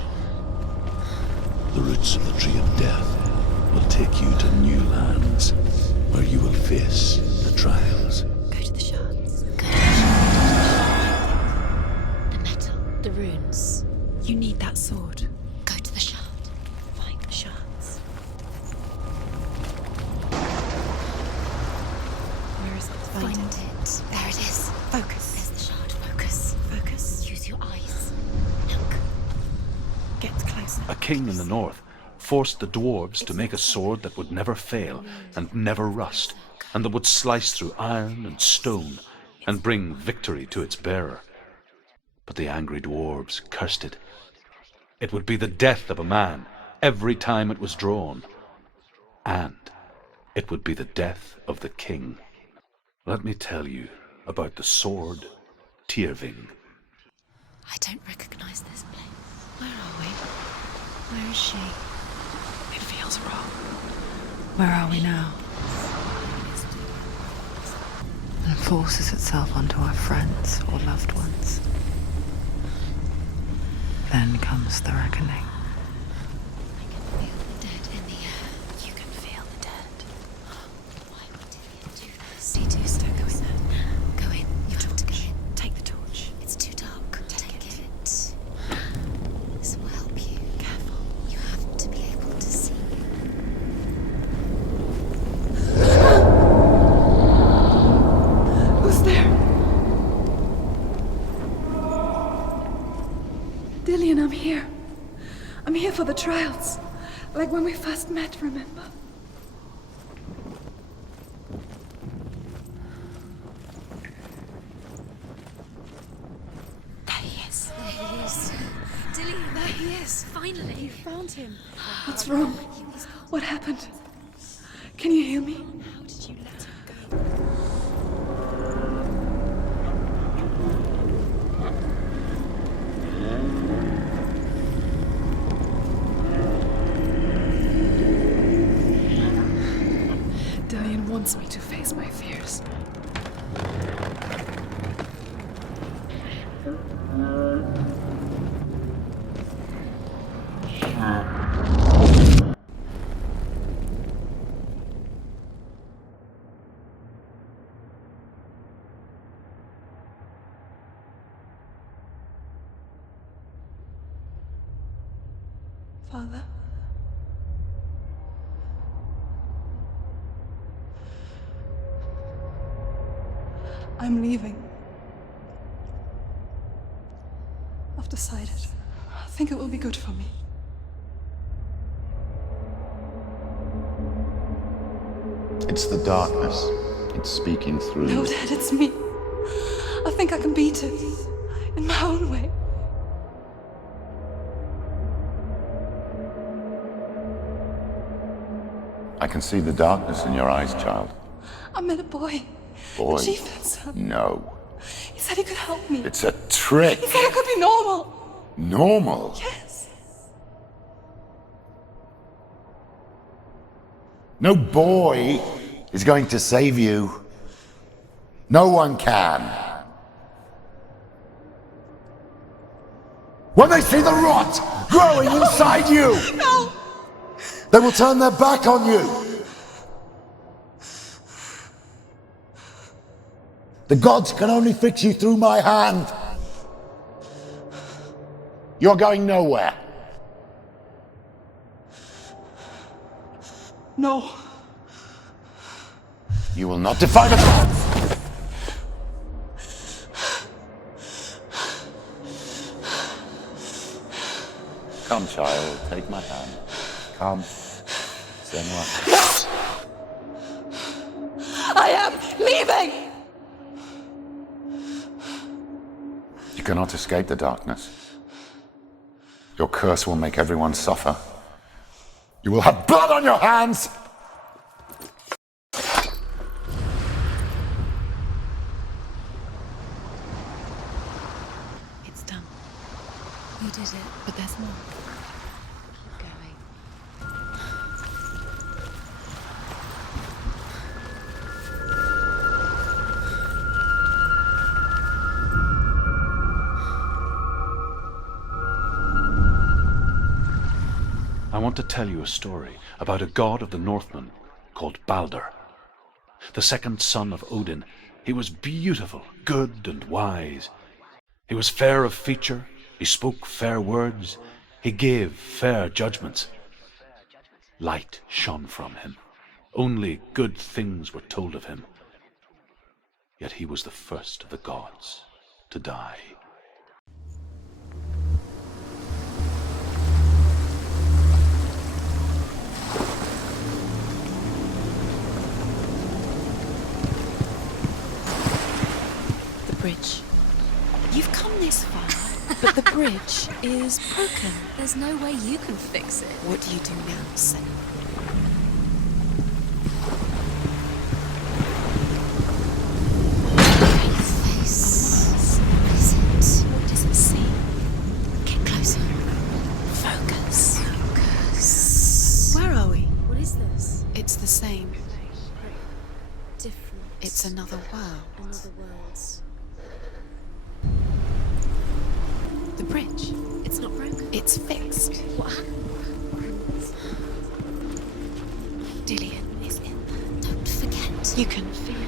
The roots of the Tree of Death will take you to new lands, where you will face the trials. Go to the shards. The metal, the runes. You need that sword. Go to the shard. Find the shards. Where is it? Find it. There it is. Focus. There's the shard. Focus. Focus. Use your eyes. Look. Get closer. A king in the north forced the dwarves to make a sword that would never fail and never rust, and that would slice through iron and stone and bring victory to its bearer. But the angry dwarves cursed it. It would be the death of a man every time it was drawn, and it would be the death of the king. Let me tell you about the sword Tyrving. I don't recognize this place. Where are we? Where is she? It feels wrong. Where are we now? And it forces itself onto our friends or loved ones. Then comes the reckoning. I can feel the dead in the air. You can feel the dead. Why would Dillian do this? You do, Stoke. Go in there. Go in. You have to go in. Take the torch. It's too dark. Take it. This will help you. Careful. You have to be able to see. Who's there? Dillian, I'm here. I'm here for the trials. Like when we first met, remember? There he is. There he is. Dillian, there he is. Finally. You found him. What's wrong? What happened? Can you hear me? How did you let him go? Dillian wants me to face my fears. Father? I'm leaving. I've decided. I think it will be good for me. It's the darkness. It's speaking through No, you. Dad, it's me. I think I can beat it. In my own way. I can see the darkness in your eyes, child. I met a boy. Boy. The chief and son. No. He said he could help me. It's a trick. He said I could be normal. Normal? Yes. No boy is going to save you. No one can. When they see the rot growing inside you, No! they will turn their back on you. The gods can only fix you through my hand. You're going nowhere. No. You will not defy the gods. Come, child, take my hand. Come. Senua. I am leaving! You cannot escape the darkness. Your curse will make everyone suffer. You will have blood on your hands! It's done. You did it, but there's more. Keep going. I want to tell you a story about a god of the Northmen called Balder. The second son of Odin, he was beautiful, good and wise. He was fair of feature, he spoke fair words, he gave fair judgments. Light shone from him. Only good things were told of him. Yet he was the first of the gods to die. Bridge. You've come this far, but the bridge is broken. There's no way you can fix it. What do you do now, Senua? Face. What is it? What does it see? Get closer. Focus. Focus. Where are we? What is this? It's the same. Different. It's another world. Another world. The bridge. It's not broken. It's fixed. What happened? Dillion is in there. Don't forget. You can feel it.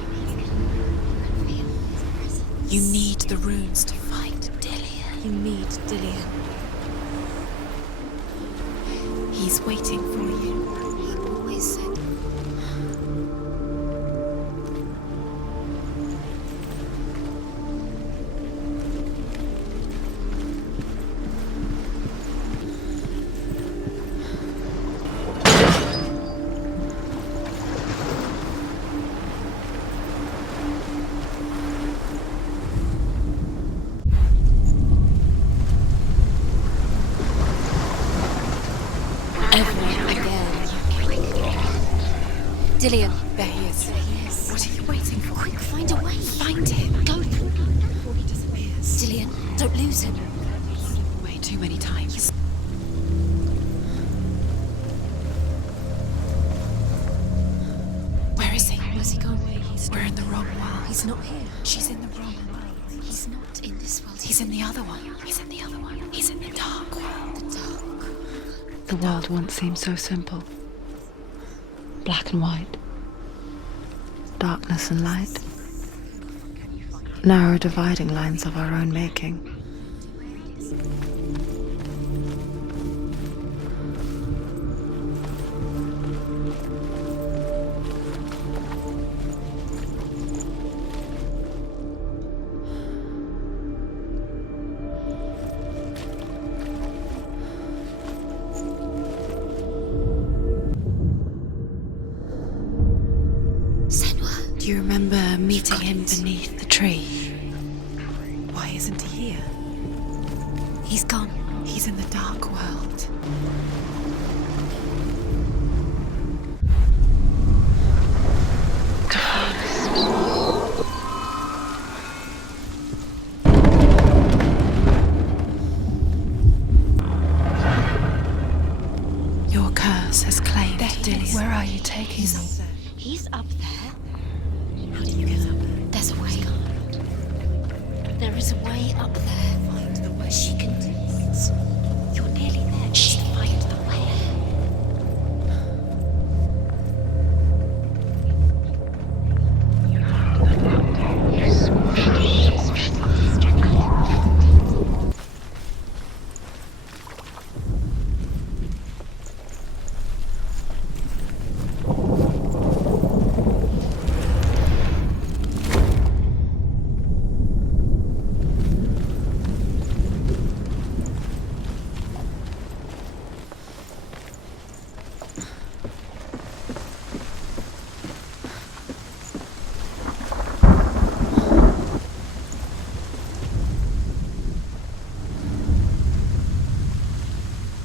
You need the runes to fight Dillion. You need Dillion. He's waiting for you. He always said. Dillion. There he is. There he is. What are you waiting for? Quick, find a way. Find him. Go through before he disappears. Dillion, don't lose him. Way too many times. Where is he? Where's he gone? We're in the wrong world. He's not here. She's in the wrong world. He's not in this world. He's in the other one. He's in the other one. He's in the dark world. The dark. The world once seemed so simple. Black and white. Darkness and light. Narrow dividing lines of our own making. Do you remember meeting him beneath the tree? Why isn't he here? He's gone. He's in the dark world. Your curse has claimed Dillion. Where are you taking me? He's up there. How do you get up there? There's a way. There is a way up there. Find the way. She can do it. You're nearly there. She'll find the way.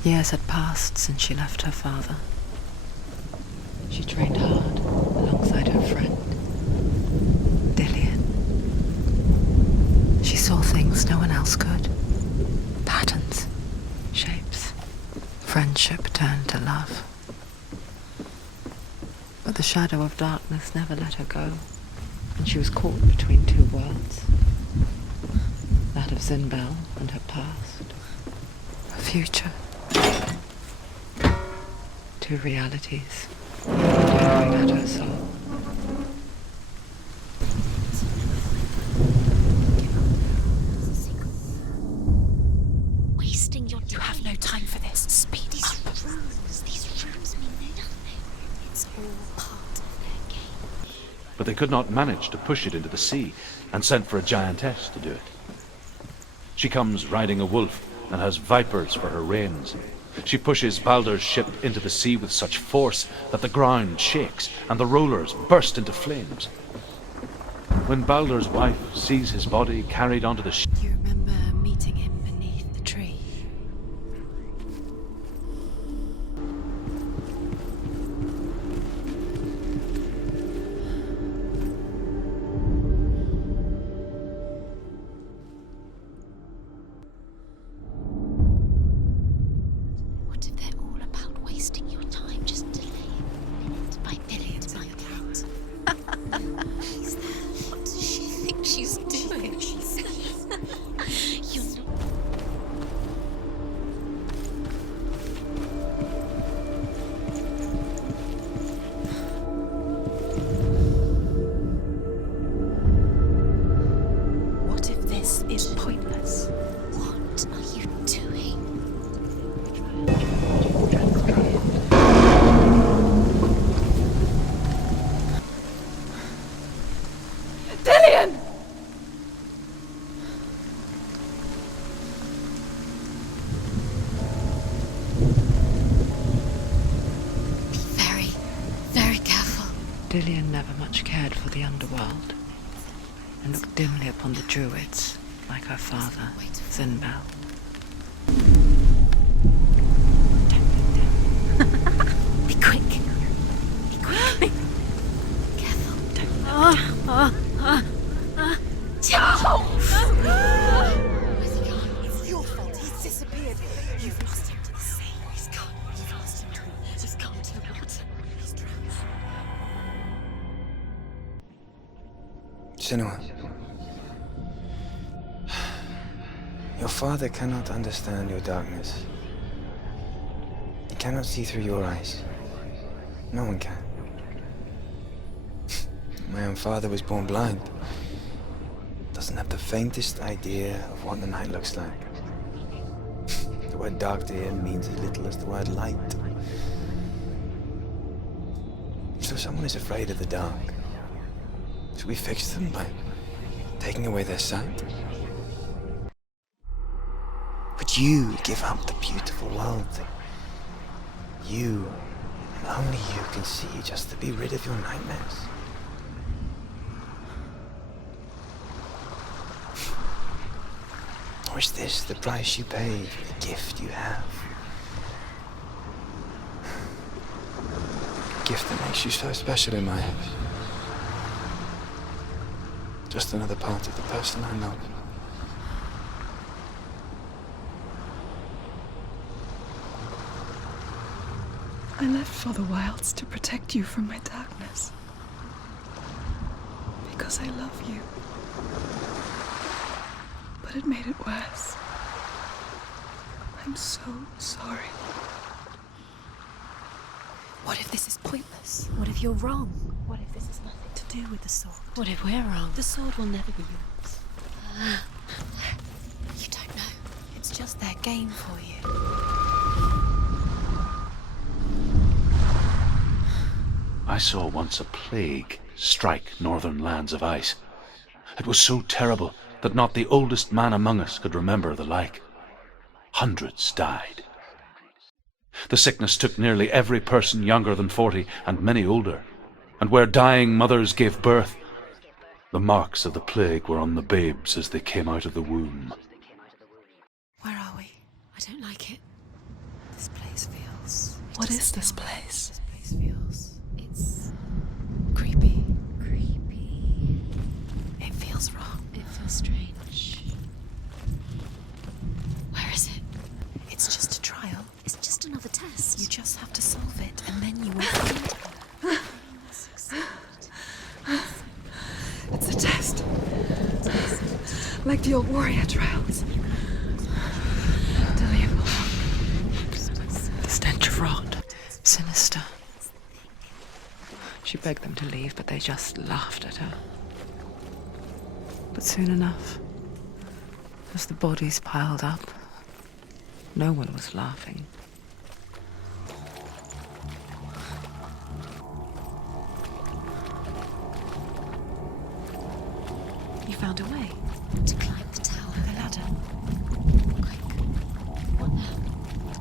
Years had passed since she left her father. She trained hard alongside her friend, Dillian. She saw things no one else could. Patterns, shapes. Friendship turned to love. But the shadow of darkness never let her go, and she was caught between two worlds. That of Zinbel and her past. Her future. Two realities tearing at her soul. Wasting your time. You have no time for this. Speed up. These rules mean nothing. It's all part of their game. But they could not manage to push it into the sea, and sent for a giantess to do it. She comes riding a wolf, and has vipers for her reins. She pushes Baldur's ship into the sea with such force that the ground shakes, and the rollers burst into flames. When Baldur's wife sees his body carried onto the ship, Do you remember meeting him beneath the tree? What if they're all about wasting your time, just delaying minute by minute by minute? He's there. What does she think she's doing? You're not. What if this is pointless? What are you doing? Dillian! Be very, very careful. Dillian never much cared for the underworld, and looked dimly upon the druids, like her father, Zinbel. Be quick. Be quick. Careful. Where's he gone? It's your fault. He's disappeared. You've lost him to the sea. He's gone. You've lost him to the water. He's gone to the water. He's drowned. Senua. Your father cannot understand your darkness. He cannot see through your eyes. No one can. My own father was born blind. Doesn't have the faintest idea of what the night looks like. The word dark to him means as little as the word light. So someone is afraid of the dark. Should we fix them by taking away their sight? Would you give up the beautiful world that you, and only you, can see just to be rid of your nightmares? Or is this the price you pay for the gift you have? A gift that makes you so special in my eyes. Just another part of the person I know. I left for the wilds to protect you from my darkness. Because I love you. But it made it worse. I'm so sorry. What if this is pointless? What if you're wrong? What if this has nothing to do with the sword? What if we're wrong? The sword will never be yours. You don't know. It's just their game for you. I saw once a plague strike northern lands of ice. It was so terrible that not the oldest man among us could remember the like. Hundreds died. The sickness took nearly every person younger than 40, and many older. And where dying mothers gave birth, the marks of the plague were on the babes as they came out of the womb. Where are we? I don't like it. This place feels... What is this place? This place feels... The old warrior trials. The stench of rot. Sinister. She begged them to leave, but they just laughed at her. But soon enough, as the bodies piled up, no one was laughing. You found a way to climb the tower. The ladder. Quick. What now?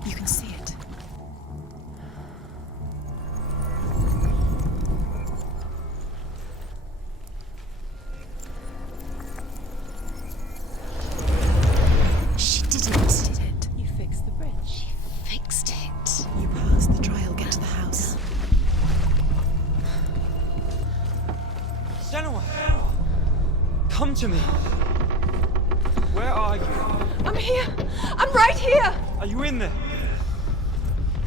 You can see it. She did it. You fixed the bridge. She fixed it. You passed the trial. Get to the house. Senua! Come to me. Where are you? I'm here. I'm right here. Are you in there?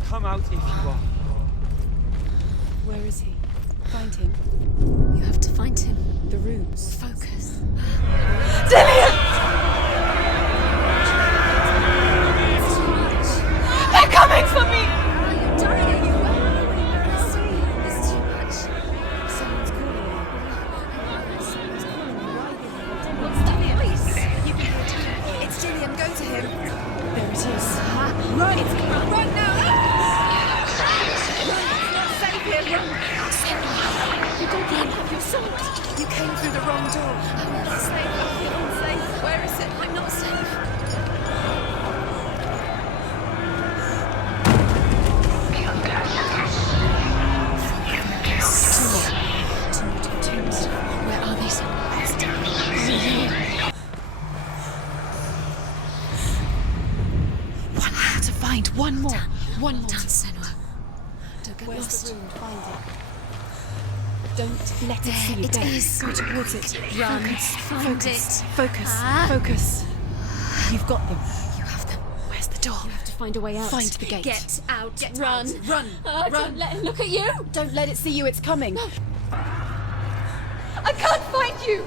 Come out if you are. Where is he? Find him. You have to find him. The runes. Focus. Dillian! They're coming for me! Are you dying? Are you? It's too much. Someone's calling you. Someone's calling you. What's that? Please. You can hear it. It's Dillian. Go to him. There it is. Run! It's run! Run now! It's not safe here. Run! You don't even have your sword. You came through the wrong door. I'm not safe. I feel unsafe. Where is it? I'm not safe. Tombs. Where are they? One more to find. One more. One more. Senua. Don't get lost. The room? Find it. Don't let it see you. It is. Go towards it. Run. Find it. Focus. Focus. You've got them. You have them. Where's the door? You have to find a way out. Find the gate. Get out. Run. Run. Run. Don't let it look at you. Don't let it see you. It's coming. No. I can't find you!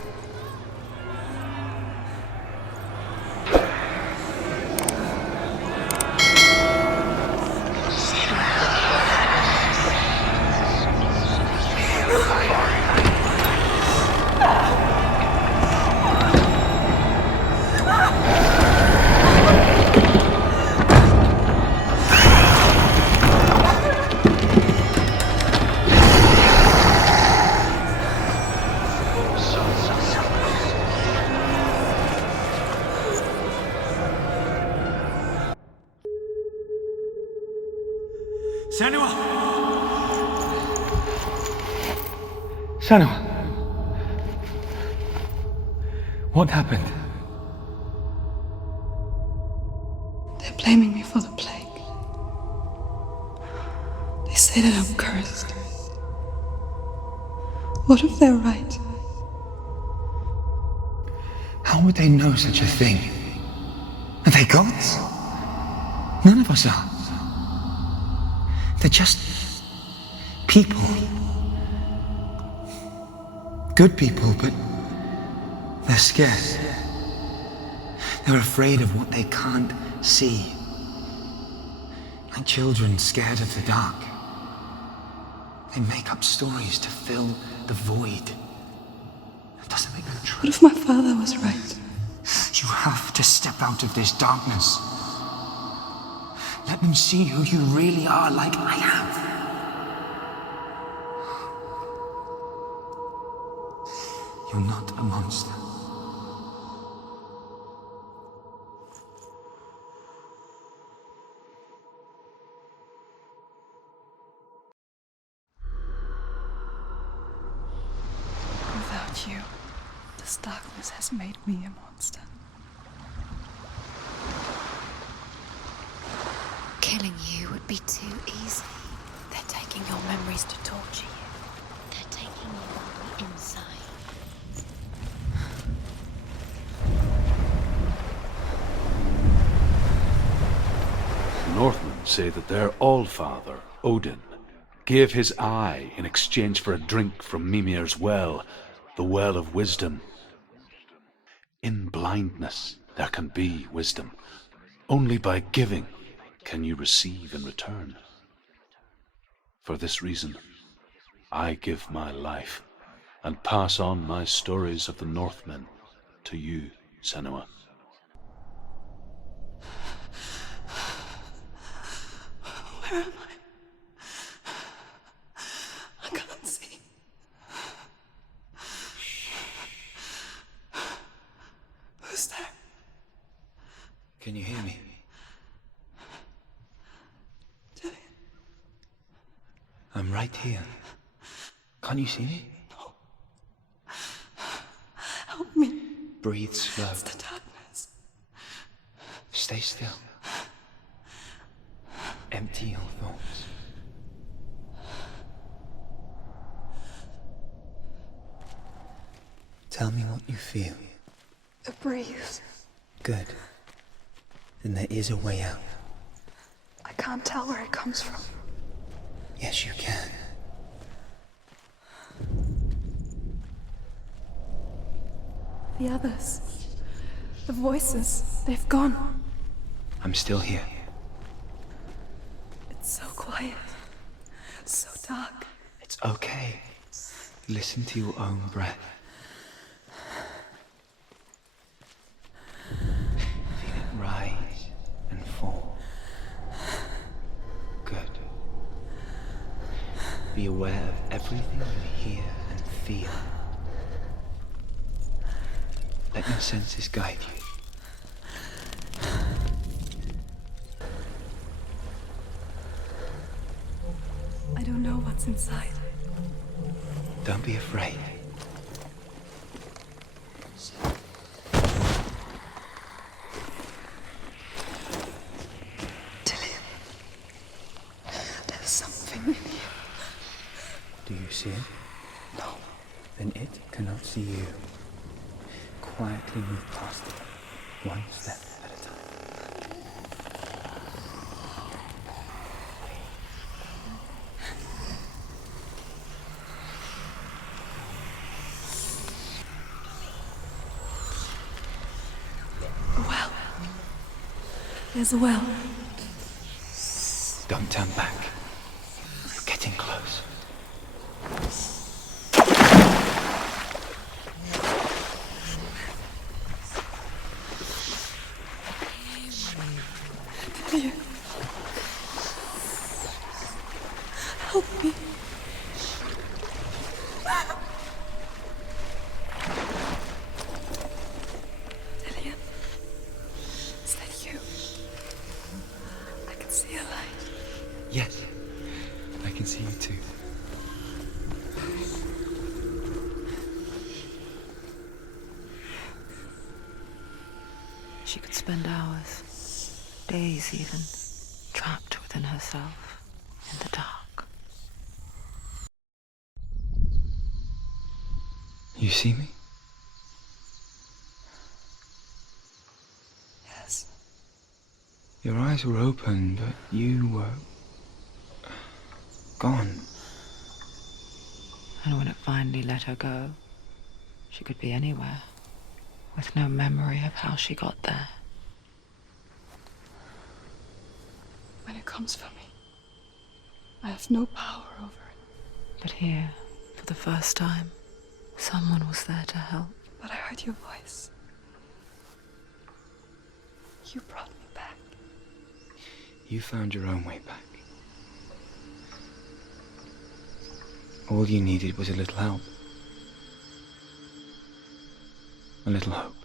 Senua! Senua! What happened? They're blaming me for the plague. They say that I'm cursed. What if they're right? How would they know such a thing? Are they gods? None of us are. They're just people. Good people, but they're scared. They're afraid of what they can't see. Like children scared of the dark. They make up stories to fill the void. That doesn't make them true. What if my father was right? You have to step out of this darkness. Let them see who you really are, like I have. You're not a monster. Without you, this darkness has made me a monster. Killing you would be too easy. They're taking your memories to torture you. They're taking you on the inside. Northmen say that their Allfather, Odin, gave his eye in exchange for a drink from Mimir's well, the Well of Wisdom. In blindness there can be wisdom. Only by giving can you receive in return. For this reason, I give my life and pass on my stories of the Northmen to you, Senua. Where am I? I can't see. Who's there? Can you hear me? Dillian. I'm right here. Can't you see me? No. Help me. Breathe slow. It's the darkness. Stay still. Empty your thoughts. Tell me what you feel. The breeze. Good. Then there is a way out. I can't tell where it comes from. Yes, you can. The others. The voices. They've gone. I'm still here. It's so quiet. So dark. It's okay. Listen to your own breath. Feel it rise and fall. Good. Be aware of everything you hear and feel. Let your senses guide you. I don't know what's inside. Don't be afraid. Dillian. There's something in you. Do you see it? No. Then it cannot see you. Quietly move past it, one step at a time. A well. There's a well. Don't turn back. You're getting close. Dillian. Help me. Dillian. Is that you? I can see a light. Yes, I can see you too. She could spend hours, days even, trapped within herself, in the dark. You see me? Yes. Your eyes were open, but you were gone. And when it finally let her go, she could be anywhere, with no memory of how she got there. When it comes for me, I have no power over it. But here, for the first time, someone was there to help. But I heard your voice. You brought me back. You found your own way back. All you needed was a little help. A little hope.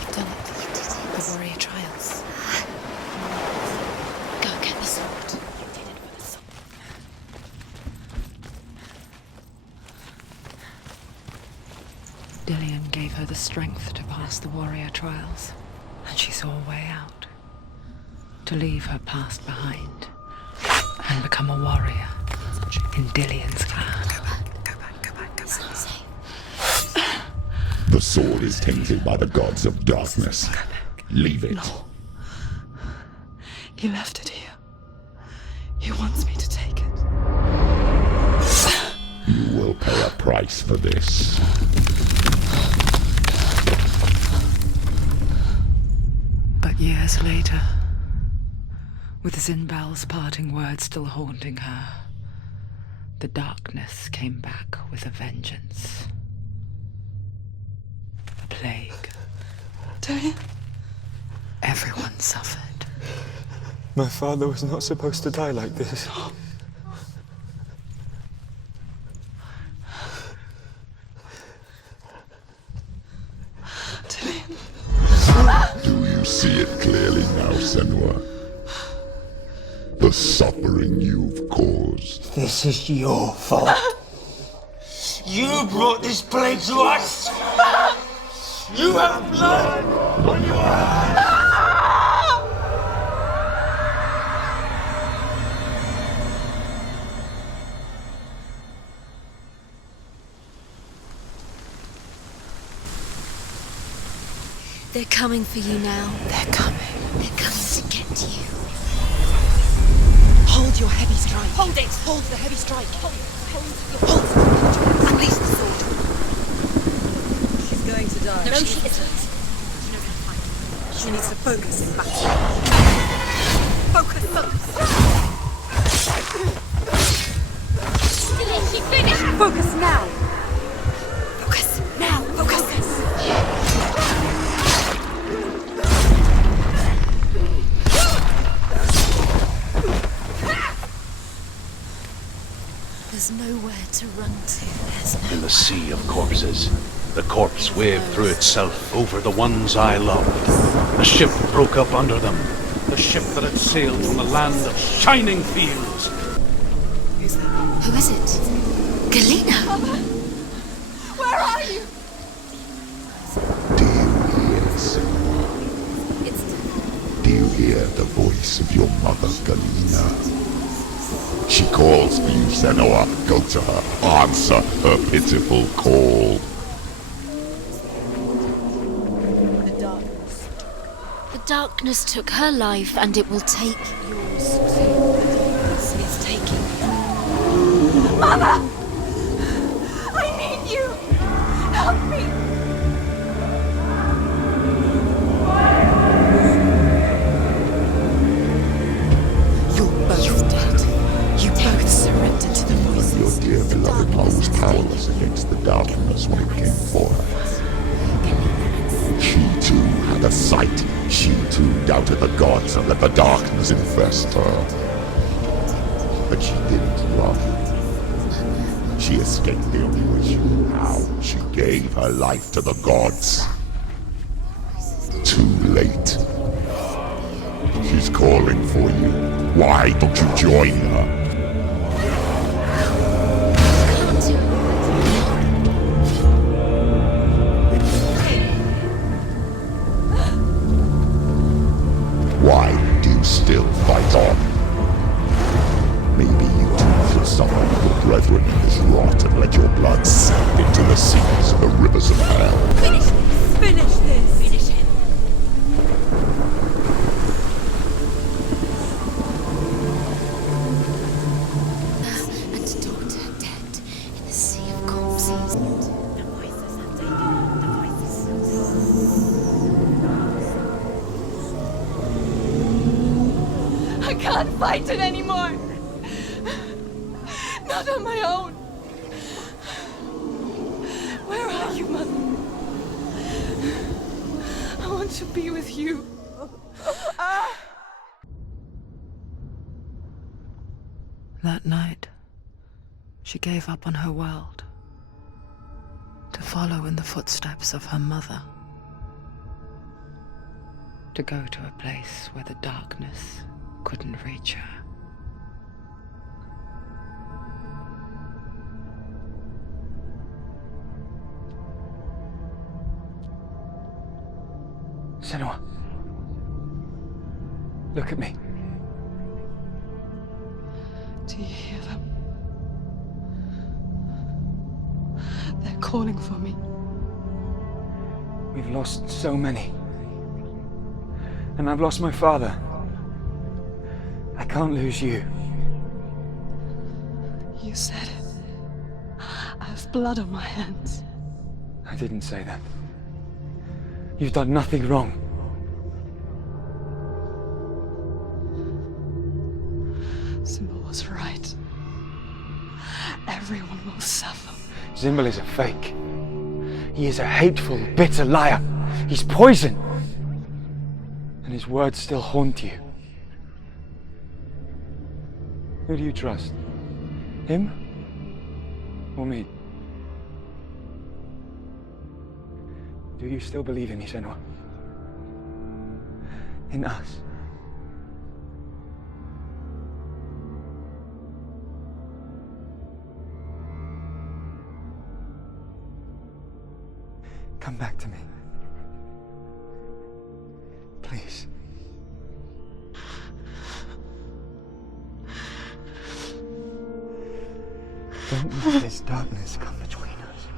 You've done it. You did it. The warrior trials. Go get the sword. You did it for the sword. Dillian gave her the strength to pass the warrior trials, and she saw a way out. To leave her past behind and become a warrior in Dillian's clan. Go back. It's not safe. The sword is tainted by the gods of darkness. Go back. Leave it. No. He left it here. He wants me to take it. You will pay a price for this. But years later, with Zinbal's parting words still haunting her, the darkness came back with a vengeance. A plague. Dillian? Everyone suffered. My father was not supposed to die like this. Do you see it clearly now, Senua? The suffering you've caused. This is your fault. You brought this plague to us! You have blood on your hands! They're coming for you now. They're coming. They're coming to get you. Hold your heavy strike. Hold it! Hold the heavy strike. Hold it! Unleash the sword. She's going to die. No, she isn't. She needs to focus in battle. Focus. She finished! Focus now. Focus! Now! Focus! There's nowhere to run to. There's no. In the sea of corpses, the corpse waved through itself over the ones I loved. The ship broke up under them. The ship that had sailed from a land of shining fields. Who is it? Galena! Where are you? Do you hear, Senua? Do you hear the voice of your mother, Galena? She calls for you, Senua. Go to her. Answer her pitiful call. The darkness took her life, and it will take yours too. It's taking. Mother! I need you! Help me! You're both dead. You both surrendered to the voices. Your dear beloved mother was powerless against the darkness when it came for her. She too had a sight. She too doubted the gods and let the darkness infest her. But she didn't run. She escaped the only way she knew how. She gave her life to the gods. Too late. She's calling for you. Why don't you join her? Why do you still fight on? Maybe you too should suffer with your brethren in this rot and let your blood seep into the seas of the rivers of hell. Finish this! Finish him! And daughter dead in the sea of corpses. The voices have taken the voices. I can't fight it anymore! Not on my own! Where are you, Mother? I want to be with you. That night, she gave up on her world to follow in the footsteps of her mother, to go to a place where the darkness couldn't reach her. Senua. Look at me. Do you hear them? They're calling for me. We've lost so many. And I've lost my father. I can't lose you. You said it. I have blood on my hands. I didn't say that. You've done nothing wrong. Symbol was right. Everyone will suffer. Symbol is a fake. He is a hateful, bitter liar. He's poison. And his words still haunt you. Who do you trust? Him? Or me? Do you still believe in me, Senua? In us? Come back to me. Please. Don't let this darkness come between us.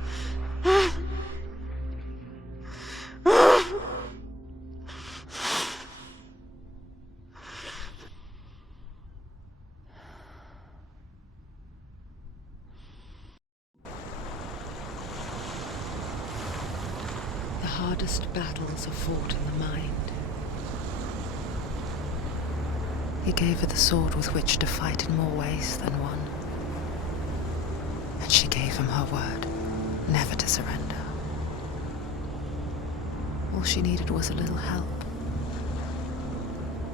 The hardest battles are fought in the mind. He gave her the sword with which to fight in more ways than one. And she gave him her word, never to surrender. All she needed was a little help,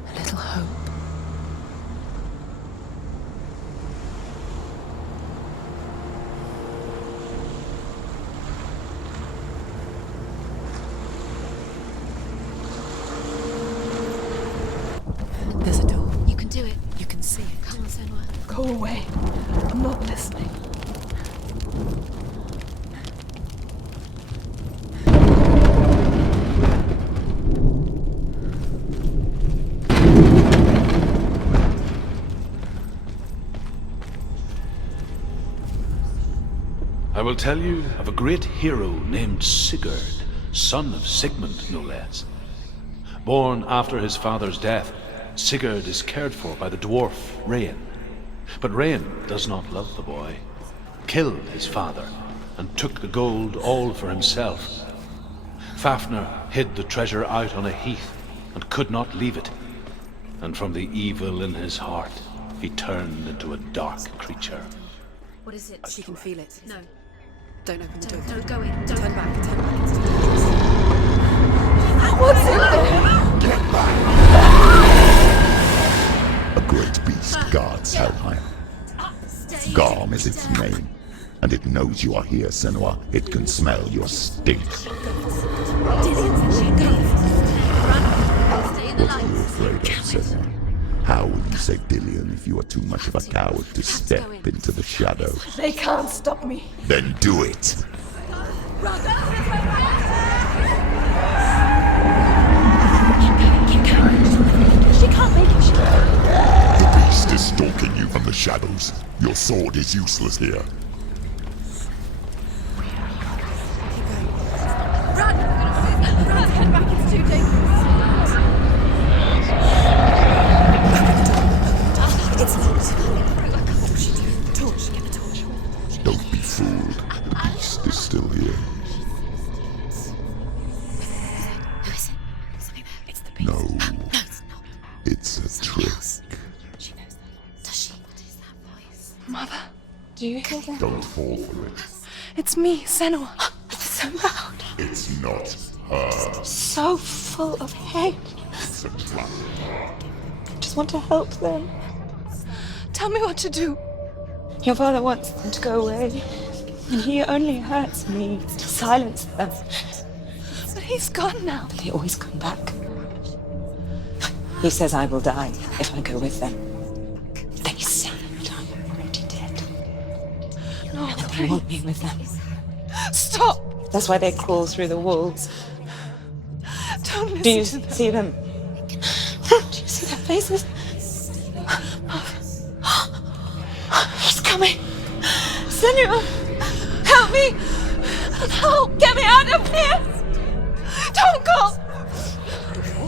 a little hope. There's a door. You can do it. You can see it. Come on, Senua. Go away. I'm not listening. I will tell you of a great hero named Sigurd, son of Sigmund, no less. Born after his father's death, Sigurd is cared for by the dwarf Rain. But Rain does not love the boy, killed his father, and took the gold all for himself. Fafnir hid the treasure out on a heath and could not leave it, and from the evil in his heart he turned into a dark creature. What is it? She can feel it. No. Don't open the door. Don't go in. Don't. Turn back, turn back. What's in there? Get back! A great beast guards Helheim. Garm is its name, and it knows you are here, Senua. It can smell your stink. What are you afraid of, Senua? How will you save Dillion if you are too much of a coward to step into the shadows? They can't stop me. Then do it! She can't make it. The beast is stalking you from the shadows. Your sword is useless here. Run! Run! Head back. It's too dangerous. It's locked. Torch. Get the torch. Don't be fooled. The beast is still here. Who is it? Something there. It's the beast. No. No, it's not. It's a trick. She knows that. Does she? What is that voice? Mother, do you hear that? Don't fall for it. It's me, Senua. It's so loud. It's not her. So full of hate. It's a trap. I just want to help them. Tell me what to do. Your father wants them to go away, and he only hurts me to silence them. But he's gone now. They always come back. He says I will die if I go with them. They say that I'm already dead. No, And they want me with them. Stop! That's why they crawl through the walls. Don't listen Do you to them. see them? Do you see their faces? He's coming. Senua, help me! Help! Get me out of here! Don't go!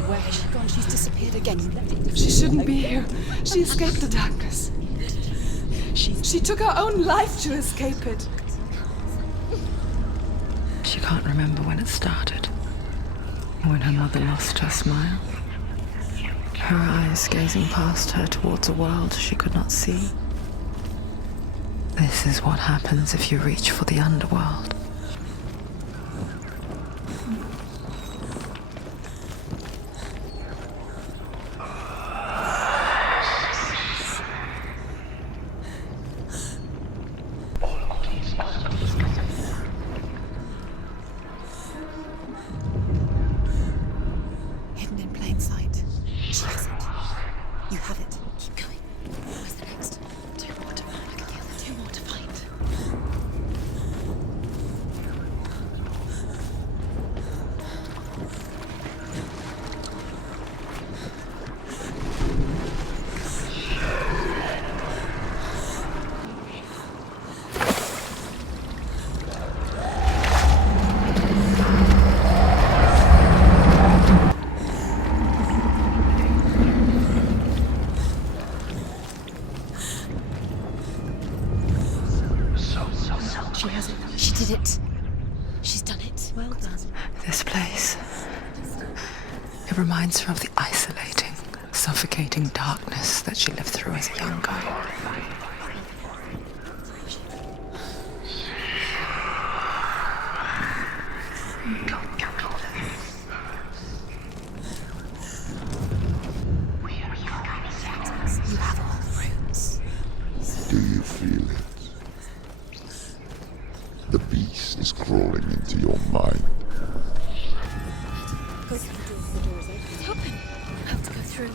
Where has she gone? She's disappeared again. She shouldn't be here. She escaped the darkness. She took her own life to escape it. She can't remember when it started. When her mother lost her smile. Her eyes gazing past her towards a world she could not see. This is what happens if you reach for the underworld. Hidden in plain sight. She has it. You have it. Keep going. Where's the next? Two more to find. Look at the other. Two more to find. She has it. She did it. She's done it. Well done. This place. It reminds her of the isolating, suffocating darkness that she lived through as a young girl. You have all the roots. Do you feel it? The beast is crawling into your mind. Go through the door. The door is open. It's open. You have to go through.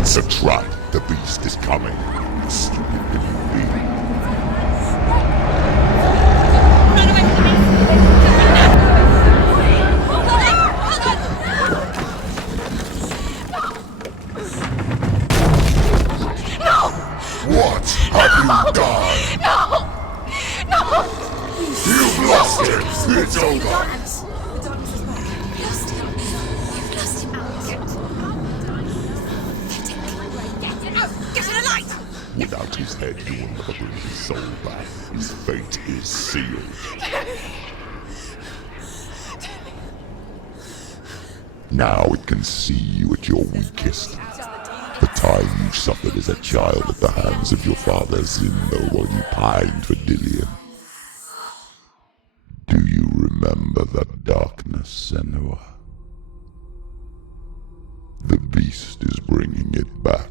It's a trap. The beast is coming. Stupid can you be? Run away from the beast. Hold on. No! What have you done? No! No! You've lost it. It's over. The darkness is back. You've lost him. You've lost him. Get in a light! Without his head, you will never bring his soul back. His fate is sealed. Now it can see you at your weakest. The time you suffered as a child at the hands of your father Zindo while you pined for Dillian. Do you remember that darkness, Senua? The beast is bringing it back.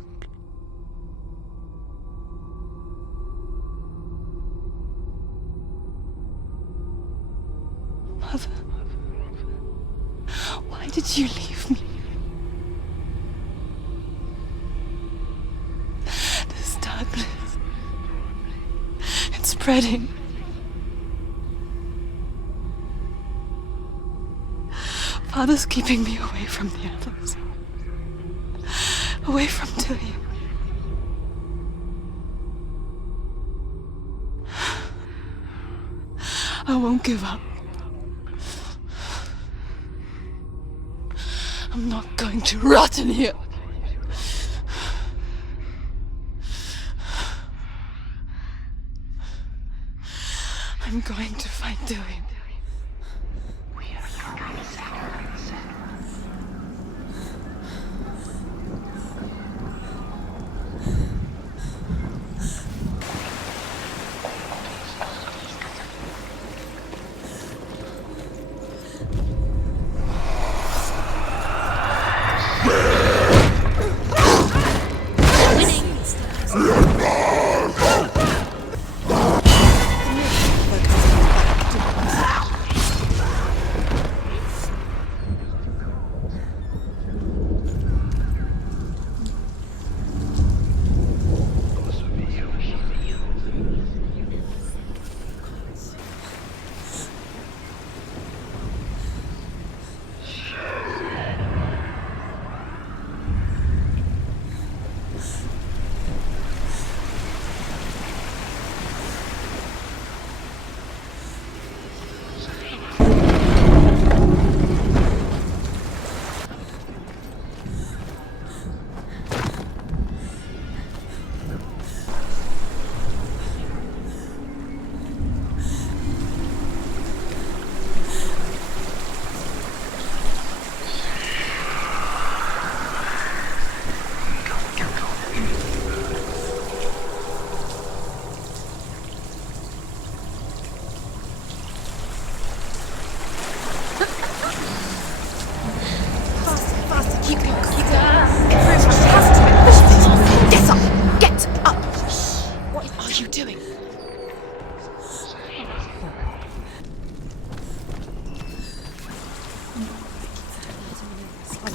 Mother, why did you leave me? This darkness, it's spreading. Father's keeping me away from the others. Away from Dillian. I won't give up. I'm not going to rot in here. I'm going to find Dillian.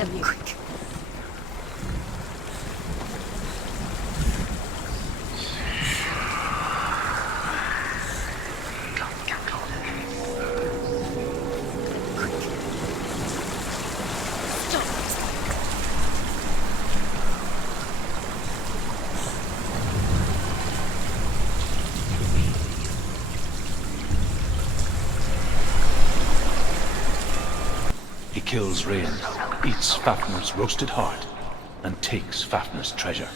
of you. Quick. He kills Rain, eats Fafnir's roasted heart, and takes Fafnir's treasure.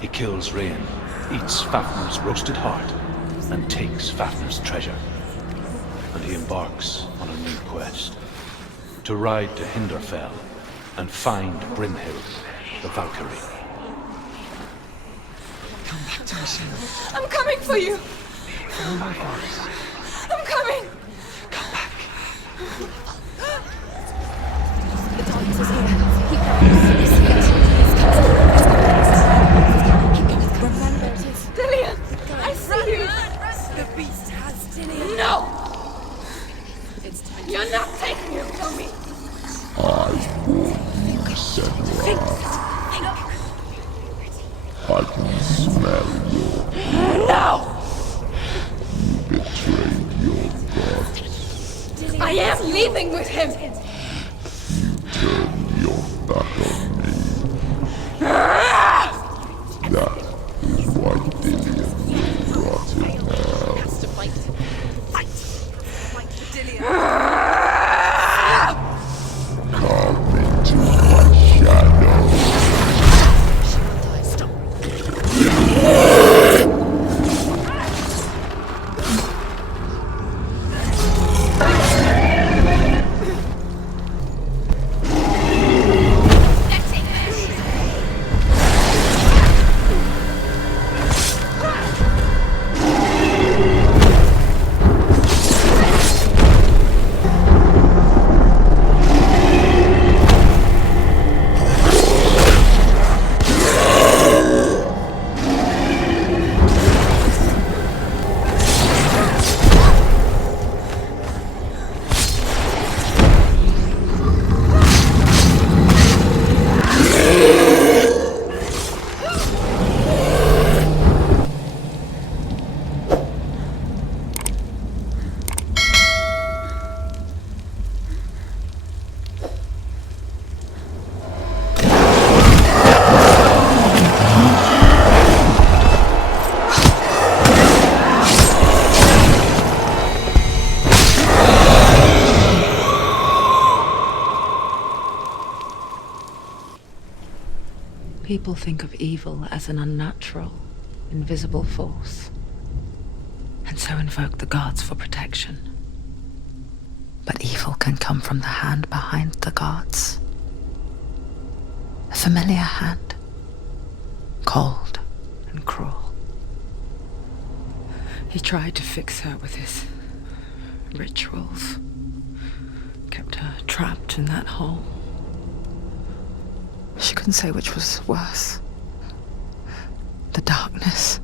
He kills Rain, eats Fafnir's roasted heart, and takes Fafnir's treasure. And he embarks on a new quest, to ride to Hinderfell and find Brynhild, the Valkyrie. Come back to me, Senua. I'm coming for you. Follow my voice. I'm coming. Come back. The darkness is here. Keep going. Keep going. Remember it is. Dillian, I see you. The beast has Dillian. No! You're not taking him from me. I warn you, Senua. I can smell your... No! You betrayed your gods. I am leaving with him. You turned your back on me. That is why Dillian will rot in hell. Come into my shadow. People think of evil as an unnatural, invisible force, and so invoke the gods for protection. But evil can come from the hand behind the gods. A familiar hand, cold and cruel. He tried to fix her with his rituals, kept her trapped in that hole. She couldn't say which was worse. The darkness,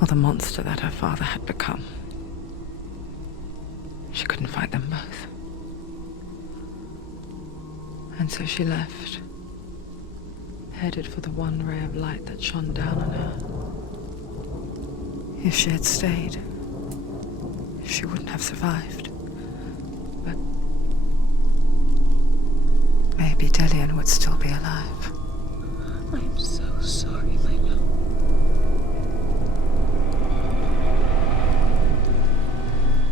or the monster that her father had become. She couldn't fight them both. And so she left, headed for the one ray of light that shone down on her. If she had stayed, she wouldn't have survived. But maybe Dillian would still be alive. I'm so sorry, my love.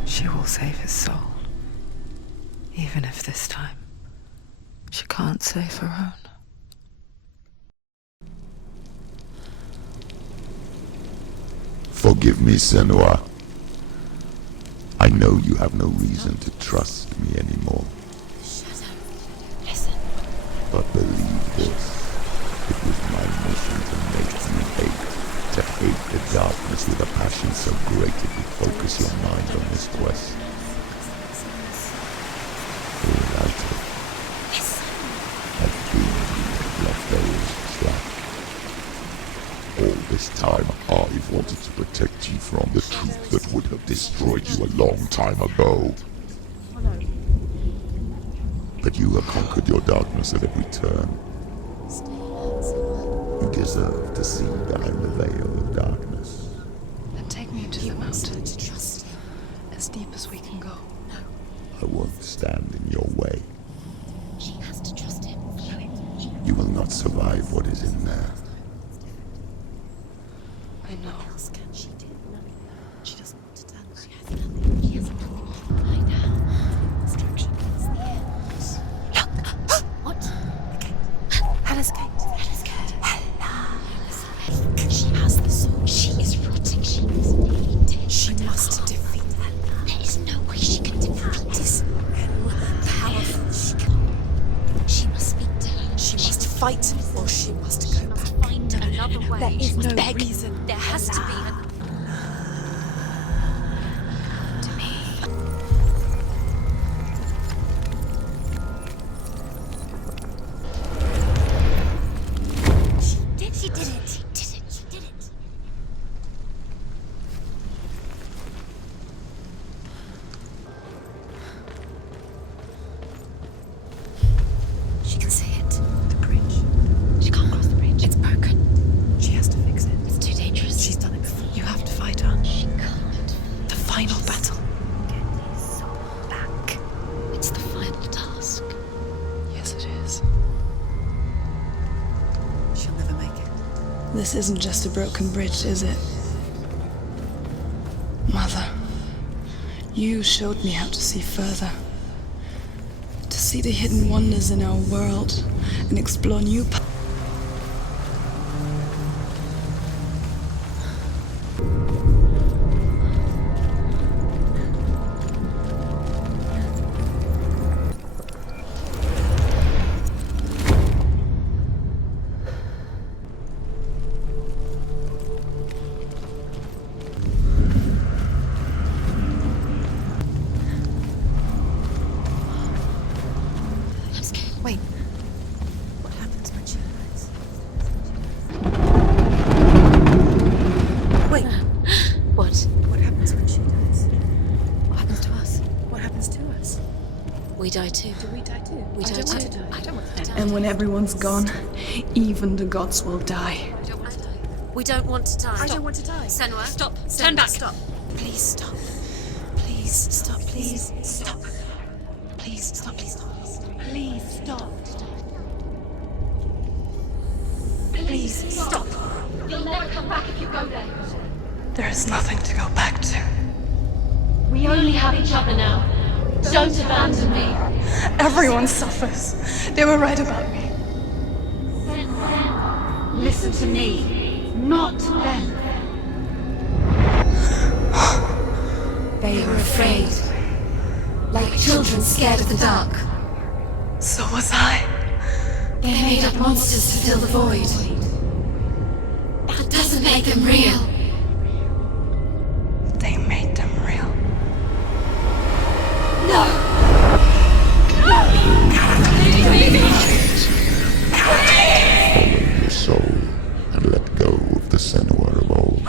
She will save his soul, even if this time she can't save her own. Forgive me, Senua. I know you have no reason to trust me anymore. Shut up. Listen. But believe this, it was my mission to make you hate the darkness with a passion so great it would focus your mind on this quest. All out of had been Leftero's trap. All this time I've wanted to protect you from the truth that would have destroyed you a long time ago. that you have conquered your darkness at every turn. You deserve to see behind the veil of darkness. Then take me into the mountain. As deep as we can go. I won't stand in your way. She has to trust him. You will not survive what is in there. I know. What else can she do? Nothing. She doesn't want to tell. She has nothing. She has nothing. I know. Instruction is the end. Look! What? The gate. Hella's gate. Hella's gate. Hella. She has the sword. She is rotting. She is nearly dead. She must defeat Hella. There is no way she can defeat this powerful. She must speak to her. She must fight, or she must go back. Find another way. There is no reason. There has to be another. She did it. She did it. She did it. She can see it. The bridge. She can't cross the bridge. It's broken. She has to fix it. It's too dangerous. She's done it before. You have to fight her. She can't. The final battle. Get these souls back. It's the final task. Yes, it is. She'll never make it. This isn't just a broken bridge, is it? Mother, you showed me how to see further. To see the hidden wonders in our world and explore new paths. Wait. What happens when she dies? Wait. What? What happens when she dies? What happens to us? What happens to us? We die too. Do we die too? We die too. I don't want to die. And when everyone's gone, even the gods will die. I don't want to die. We don't want to die. I don't want to die. Senua, stop. Senua, Turn back. stop. Please stop. Please stop. Please stop. Please stop. Please stop. Please stop. Please stop. You'll never come back if you go there. There is nothing to go back to. We only have each other now. Don't abandon me. Everyone suffers. They were right about me. Listen to me, not them. They were afraid. Like children scared of the dark. So was I. They made up monsters to fill the void. That doesn't make them real. They made them real. No! Follow your soul and let go of the Senua of old.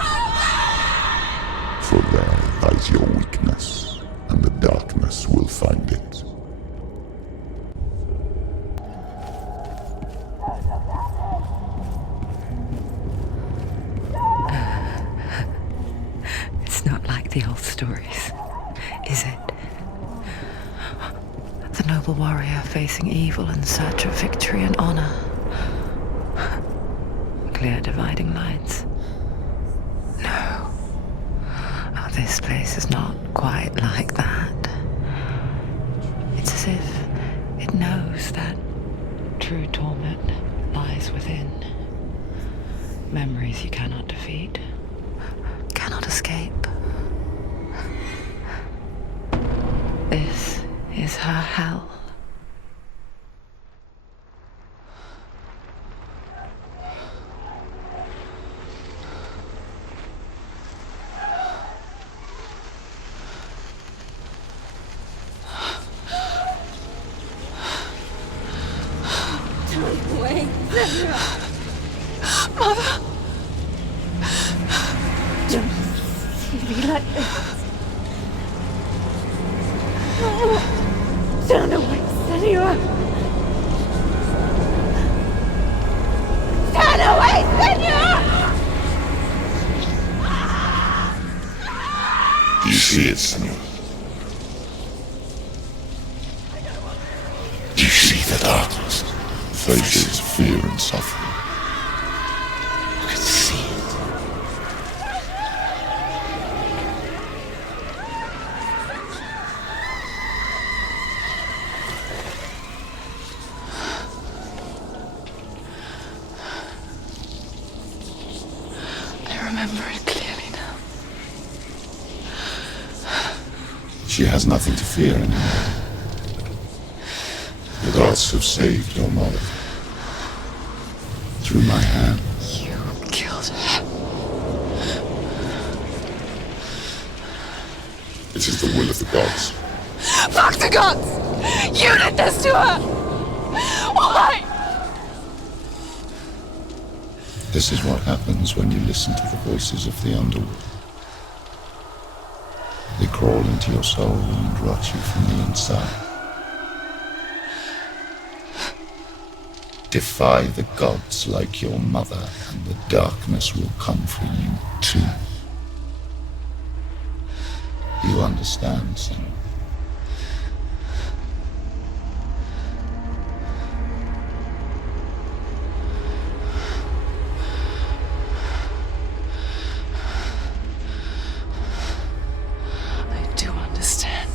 For there lies your weakness, and the darkness will find it. It's not like the old stories, is it? The noble warrior facing evil in search of victory and honor. Clear dividing lines. No. Oh, this place is not quite like that. It's as if it knows that true torment lies within. Memories you cannot defeat, cannot escape. This is her hell. Wait, Mother! don't see me like this. Turn away, Senua! Stand away, Senua! Do you see it, Senua? Do you see the darkness? Faces, fear and suffering. You can see it. I remember it clearly now. She has nothing to fear anymore. The gods have saved your mother. Through my hand. You killed her. It is the will of the gods. Fuck the gods! You did this to her! Why? This is what happens when you listen to the voices of the underworld. They crawl into your soul and rot you from the inside. Defy the gods like your mother, and the darkness will come for you too. You understand, Senua? I do understand.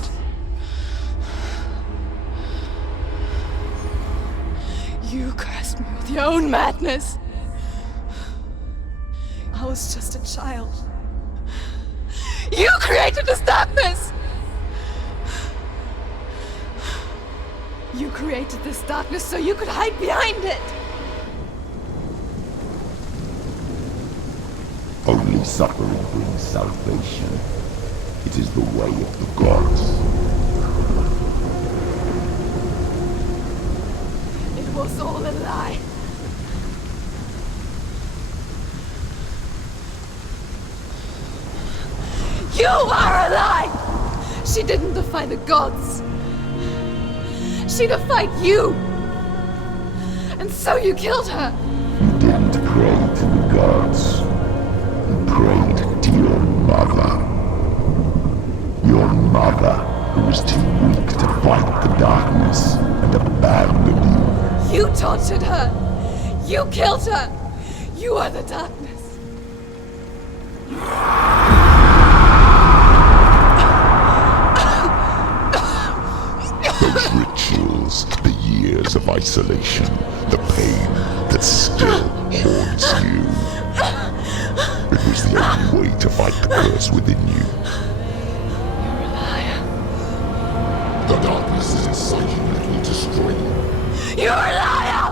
You cursed me with your own madness. I was just a child. You created this darkness! You created this darkness so you could hide behind it! Only suffering brings salvation. It is the way of the gods. It was all a lie. You are a lie! She didn't defy the gods. She defied you. And so you killed her. You didn't pray to the gods. You prayed to your mother. Your mother, who was too weak to fight the darkness and abandoned you. You tortured her. You killed her. You are the darkness. Those rituals, the years of isolation, the pain that still haunts you. It was the only way to fight the curse within you. You're a liar. The darkness is inside you and it will destroy you. You're a liar!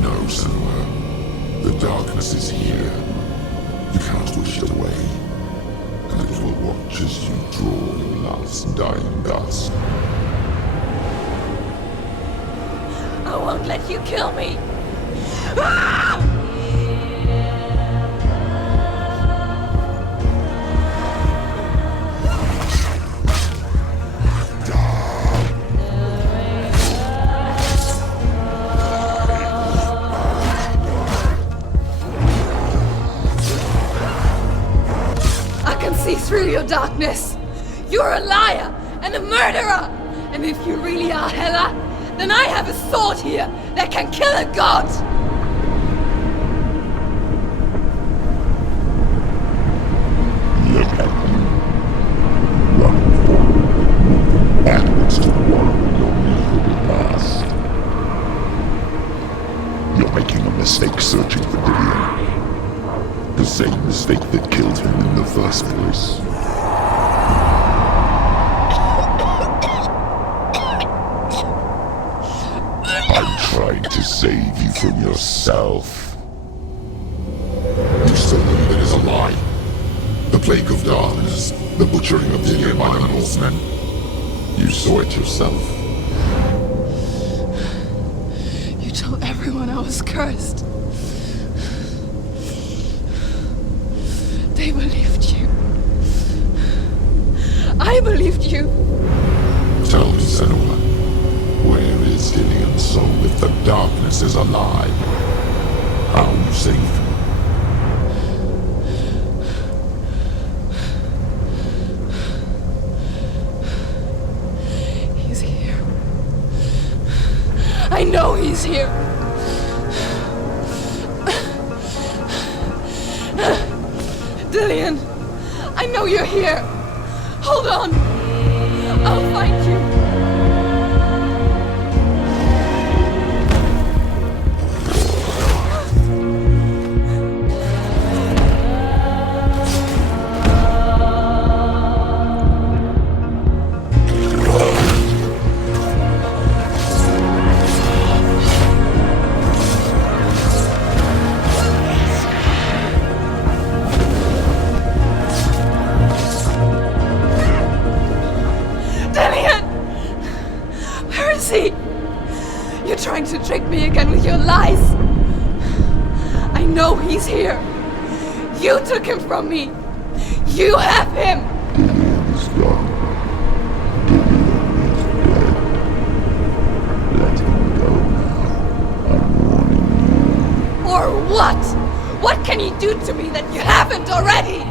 No, Senua. The darkness is here. You cannot wish it away. And it will watch as you draw your last dying gasp. I won't let you kill me. Ah! I can see through your darkness. You're a liar and a murderer. And if you really are Hela, then I have a sword here that can kill a god! Look at you. Run forward. Backwards to wallow in your miserable past. You're making a mistake searching for Dillion. The same mistake that killed him in the first place. I'm trying to save you from yourself. You still believe it is a lie. The plague of darkness, the butchering of Dillion by the Norsemen. You saw it yourself. You told everyone I was cursed. They believed you. I believed you. Tell me, Senua, Where is Dillian's soul if the darkness is alive? How safe? He's here. I know he's here. Dillian, I know you're here. Hold on. I'll find you. Trying to trick me again with your lies. I know he's here. You took him from me. You have him. Dillian's gone. Dillian is dead. Let him go now. I'm warning you. Or what? What can you do to me that you haven't already?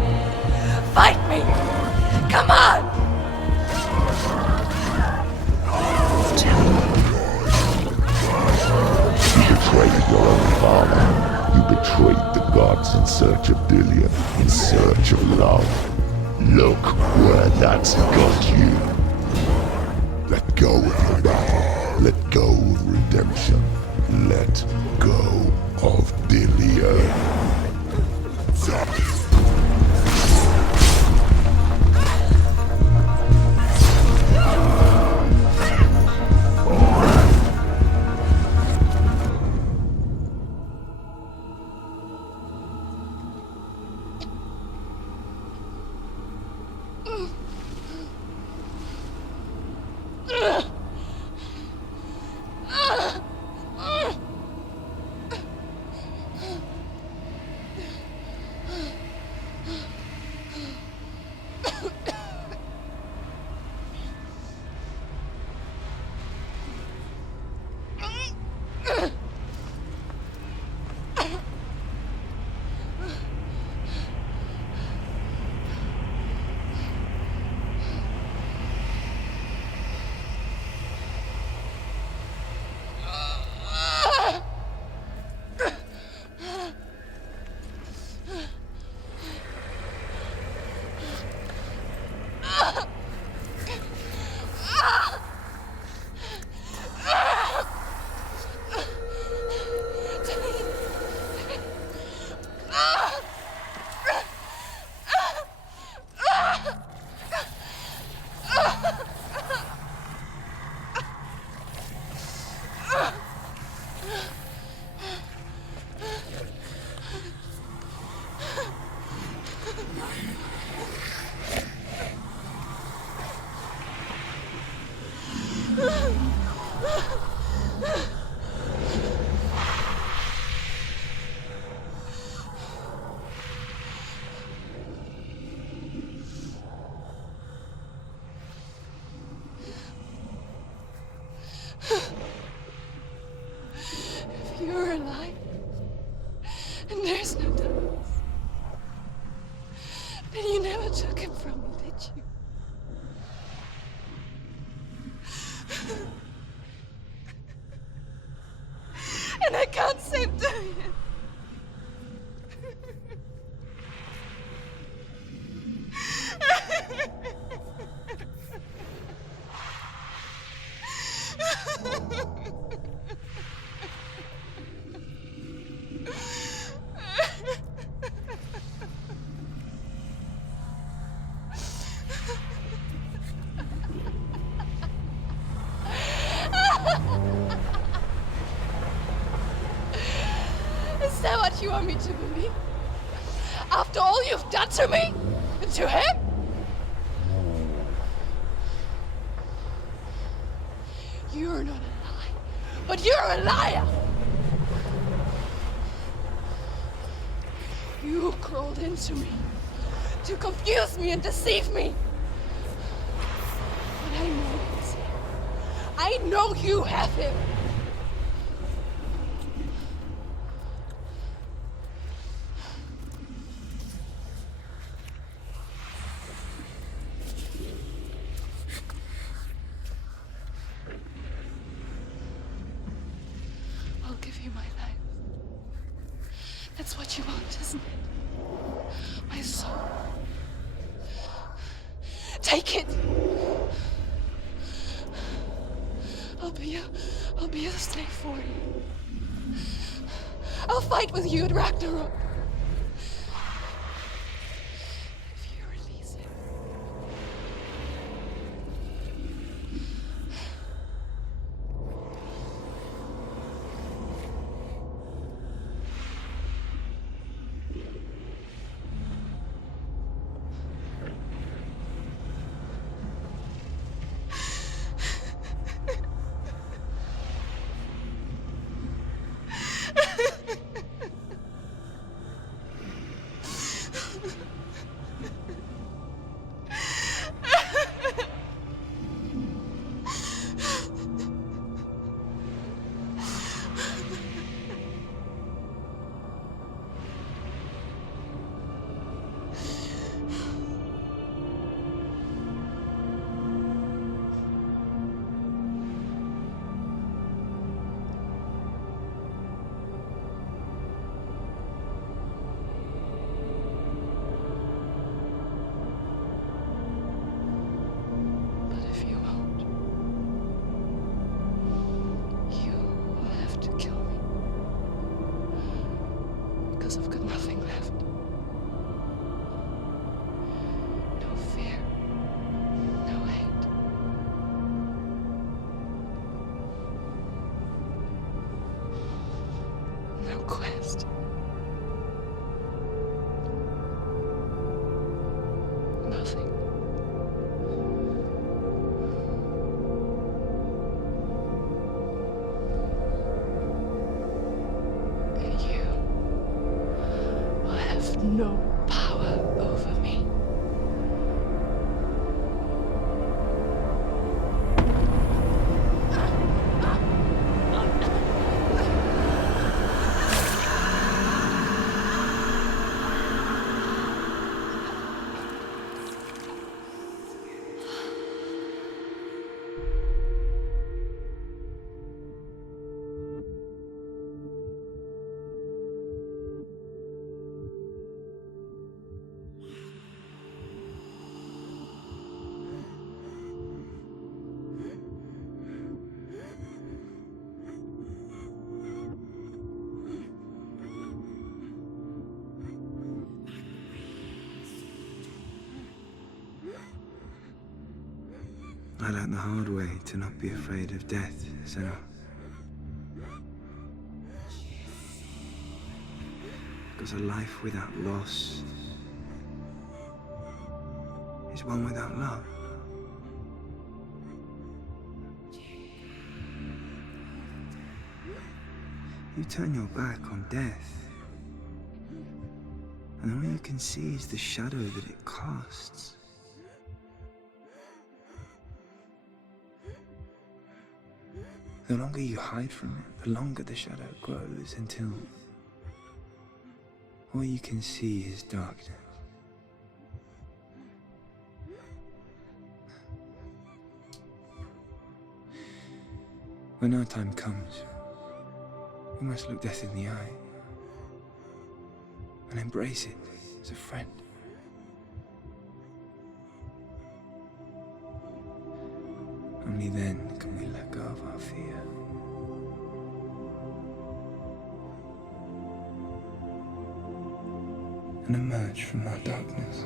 Fight me. Come on. Betrayed your own father. You betrayed the gods in search of Dillian, in search of love. Look where that's got you. Let go of your battle. Let go of redemption. Let go of Dillian. If you're alive, and there's no darkness, then you never took him from me, did you? And I can't save Dillian. Is that what you want me to believe? After all you've done to me? And to him? You're not a lie, but you're a liar! You crawled into me to confuse me and deceive me. But I know he's here. I know you have him. I'll give you my life. That's what you want, isn't it? My soul. Take it. I'll be a slave for you. I'll fight with you at Ragnarok. If you release it. I've got nothing left. No fear. No hate. No quest. Nothing. No power over me. I learned the hard way to not be afraid of death, Senua. Because a life without loss is one without love. You turn your back on death, and all you can see is the shadow that it casts. The longer you hide from it, the longer the shadow grows until all you can see is darkness. When our time comes, we must look death in the eye and embrace it as a friend. Only then can we let go of our fear. And emerge from our darkness.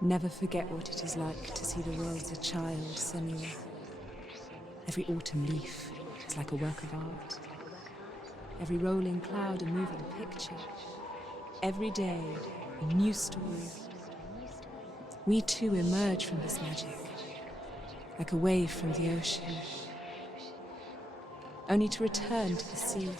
Never forget what it is like to see the world as a child, Senua. Every autumn leaf is like a work of art. Every rolling cloud a moving picture. Every day a new story. We too emerge from this magic, like a wave from the ocean, only to return to the sea.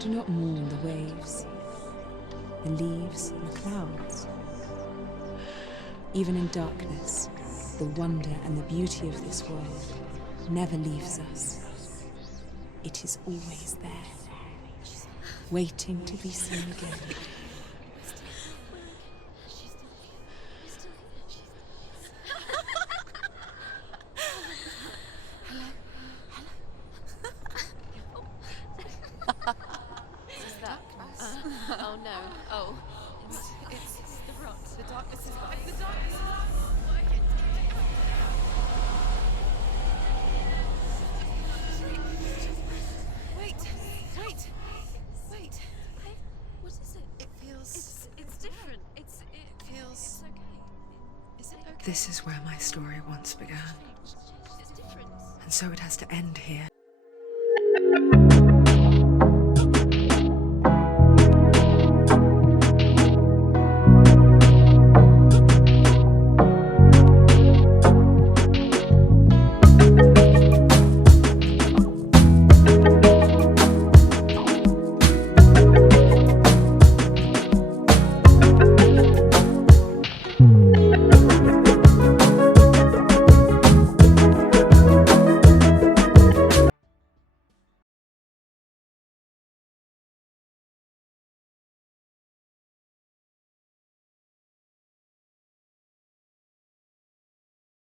Do not mourn the waves, the leaves, and the clouds. Even in darkness, the wonder and the beauty of this world never leaves us. It is always there, waiting to be seen again. Oh no. Oh. It's the rot. The darkness is back. The darkness is back. Wait. What is it? It feels... It's different. It feels... It's okay. Is it okay? This is where my story once began. It's different. And so it has to end here.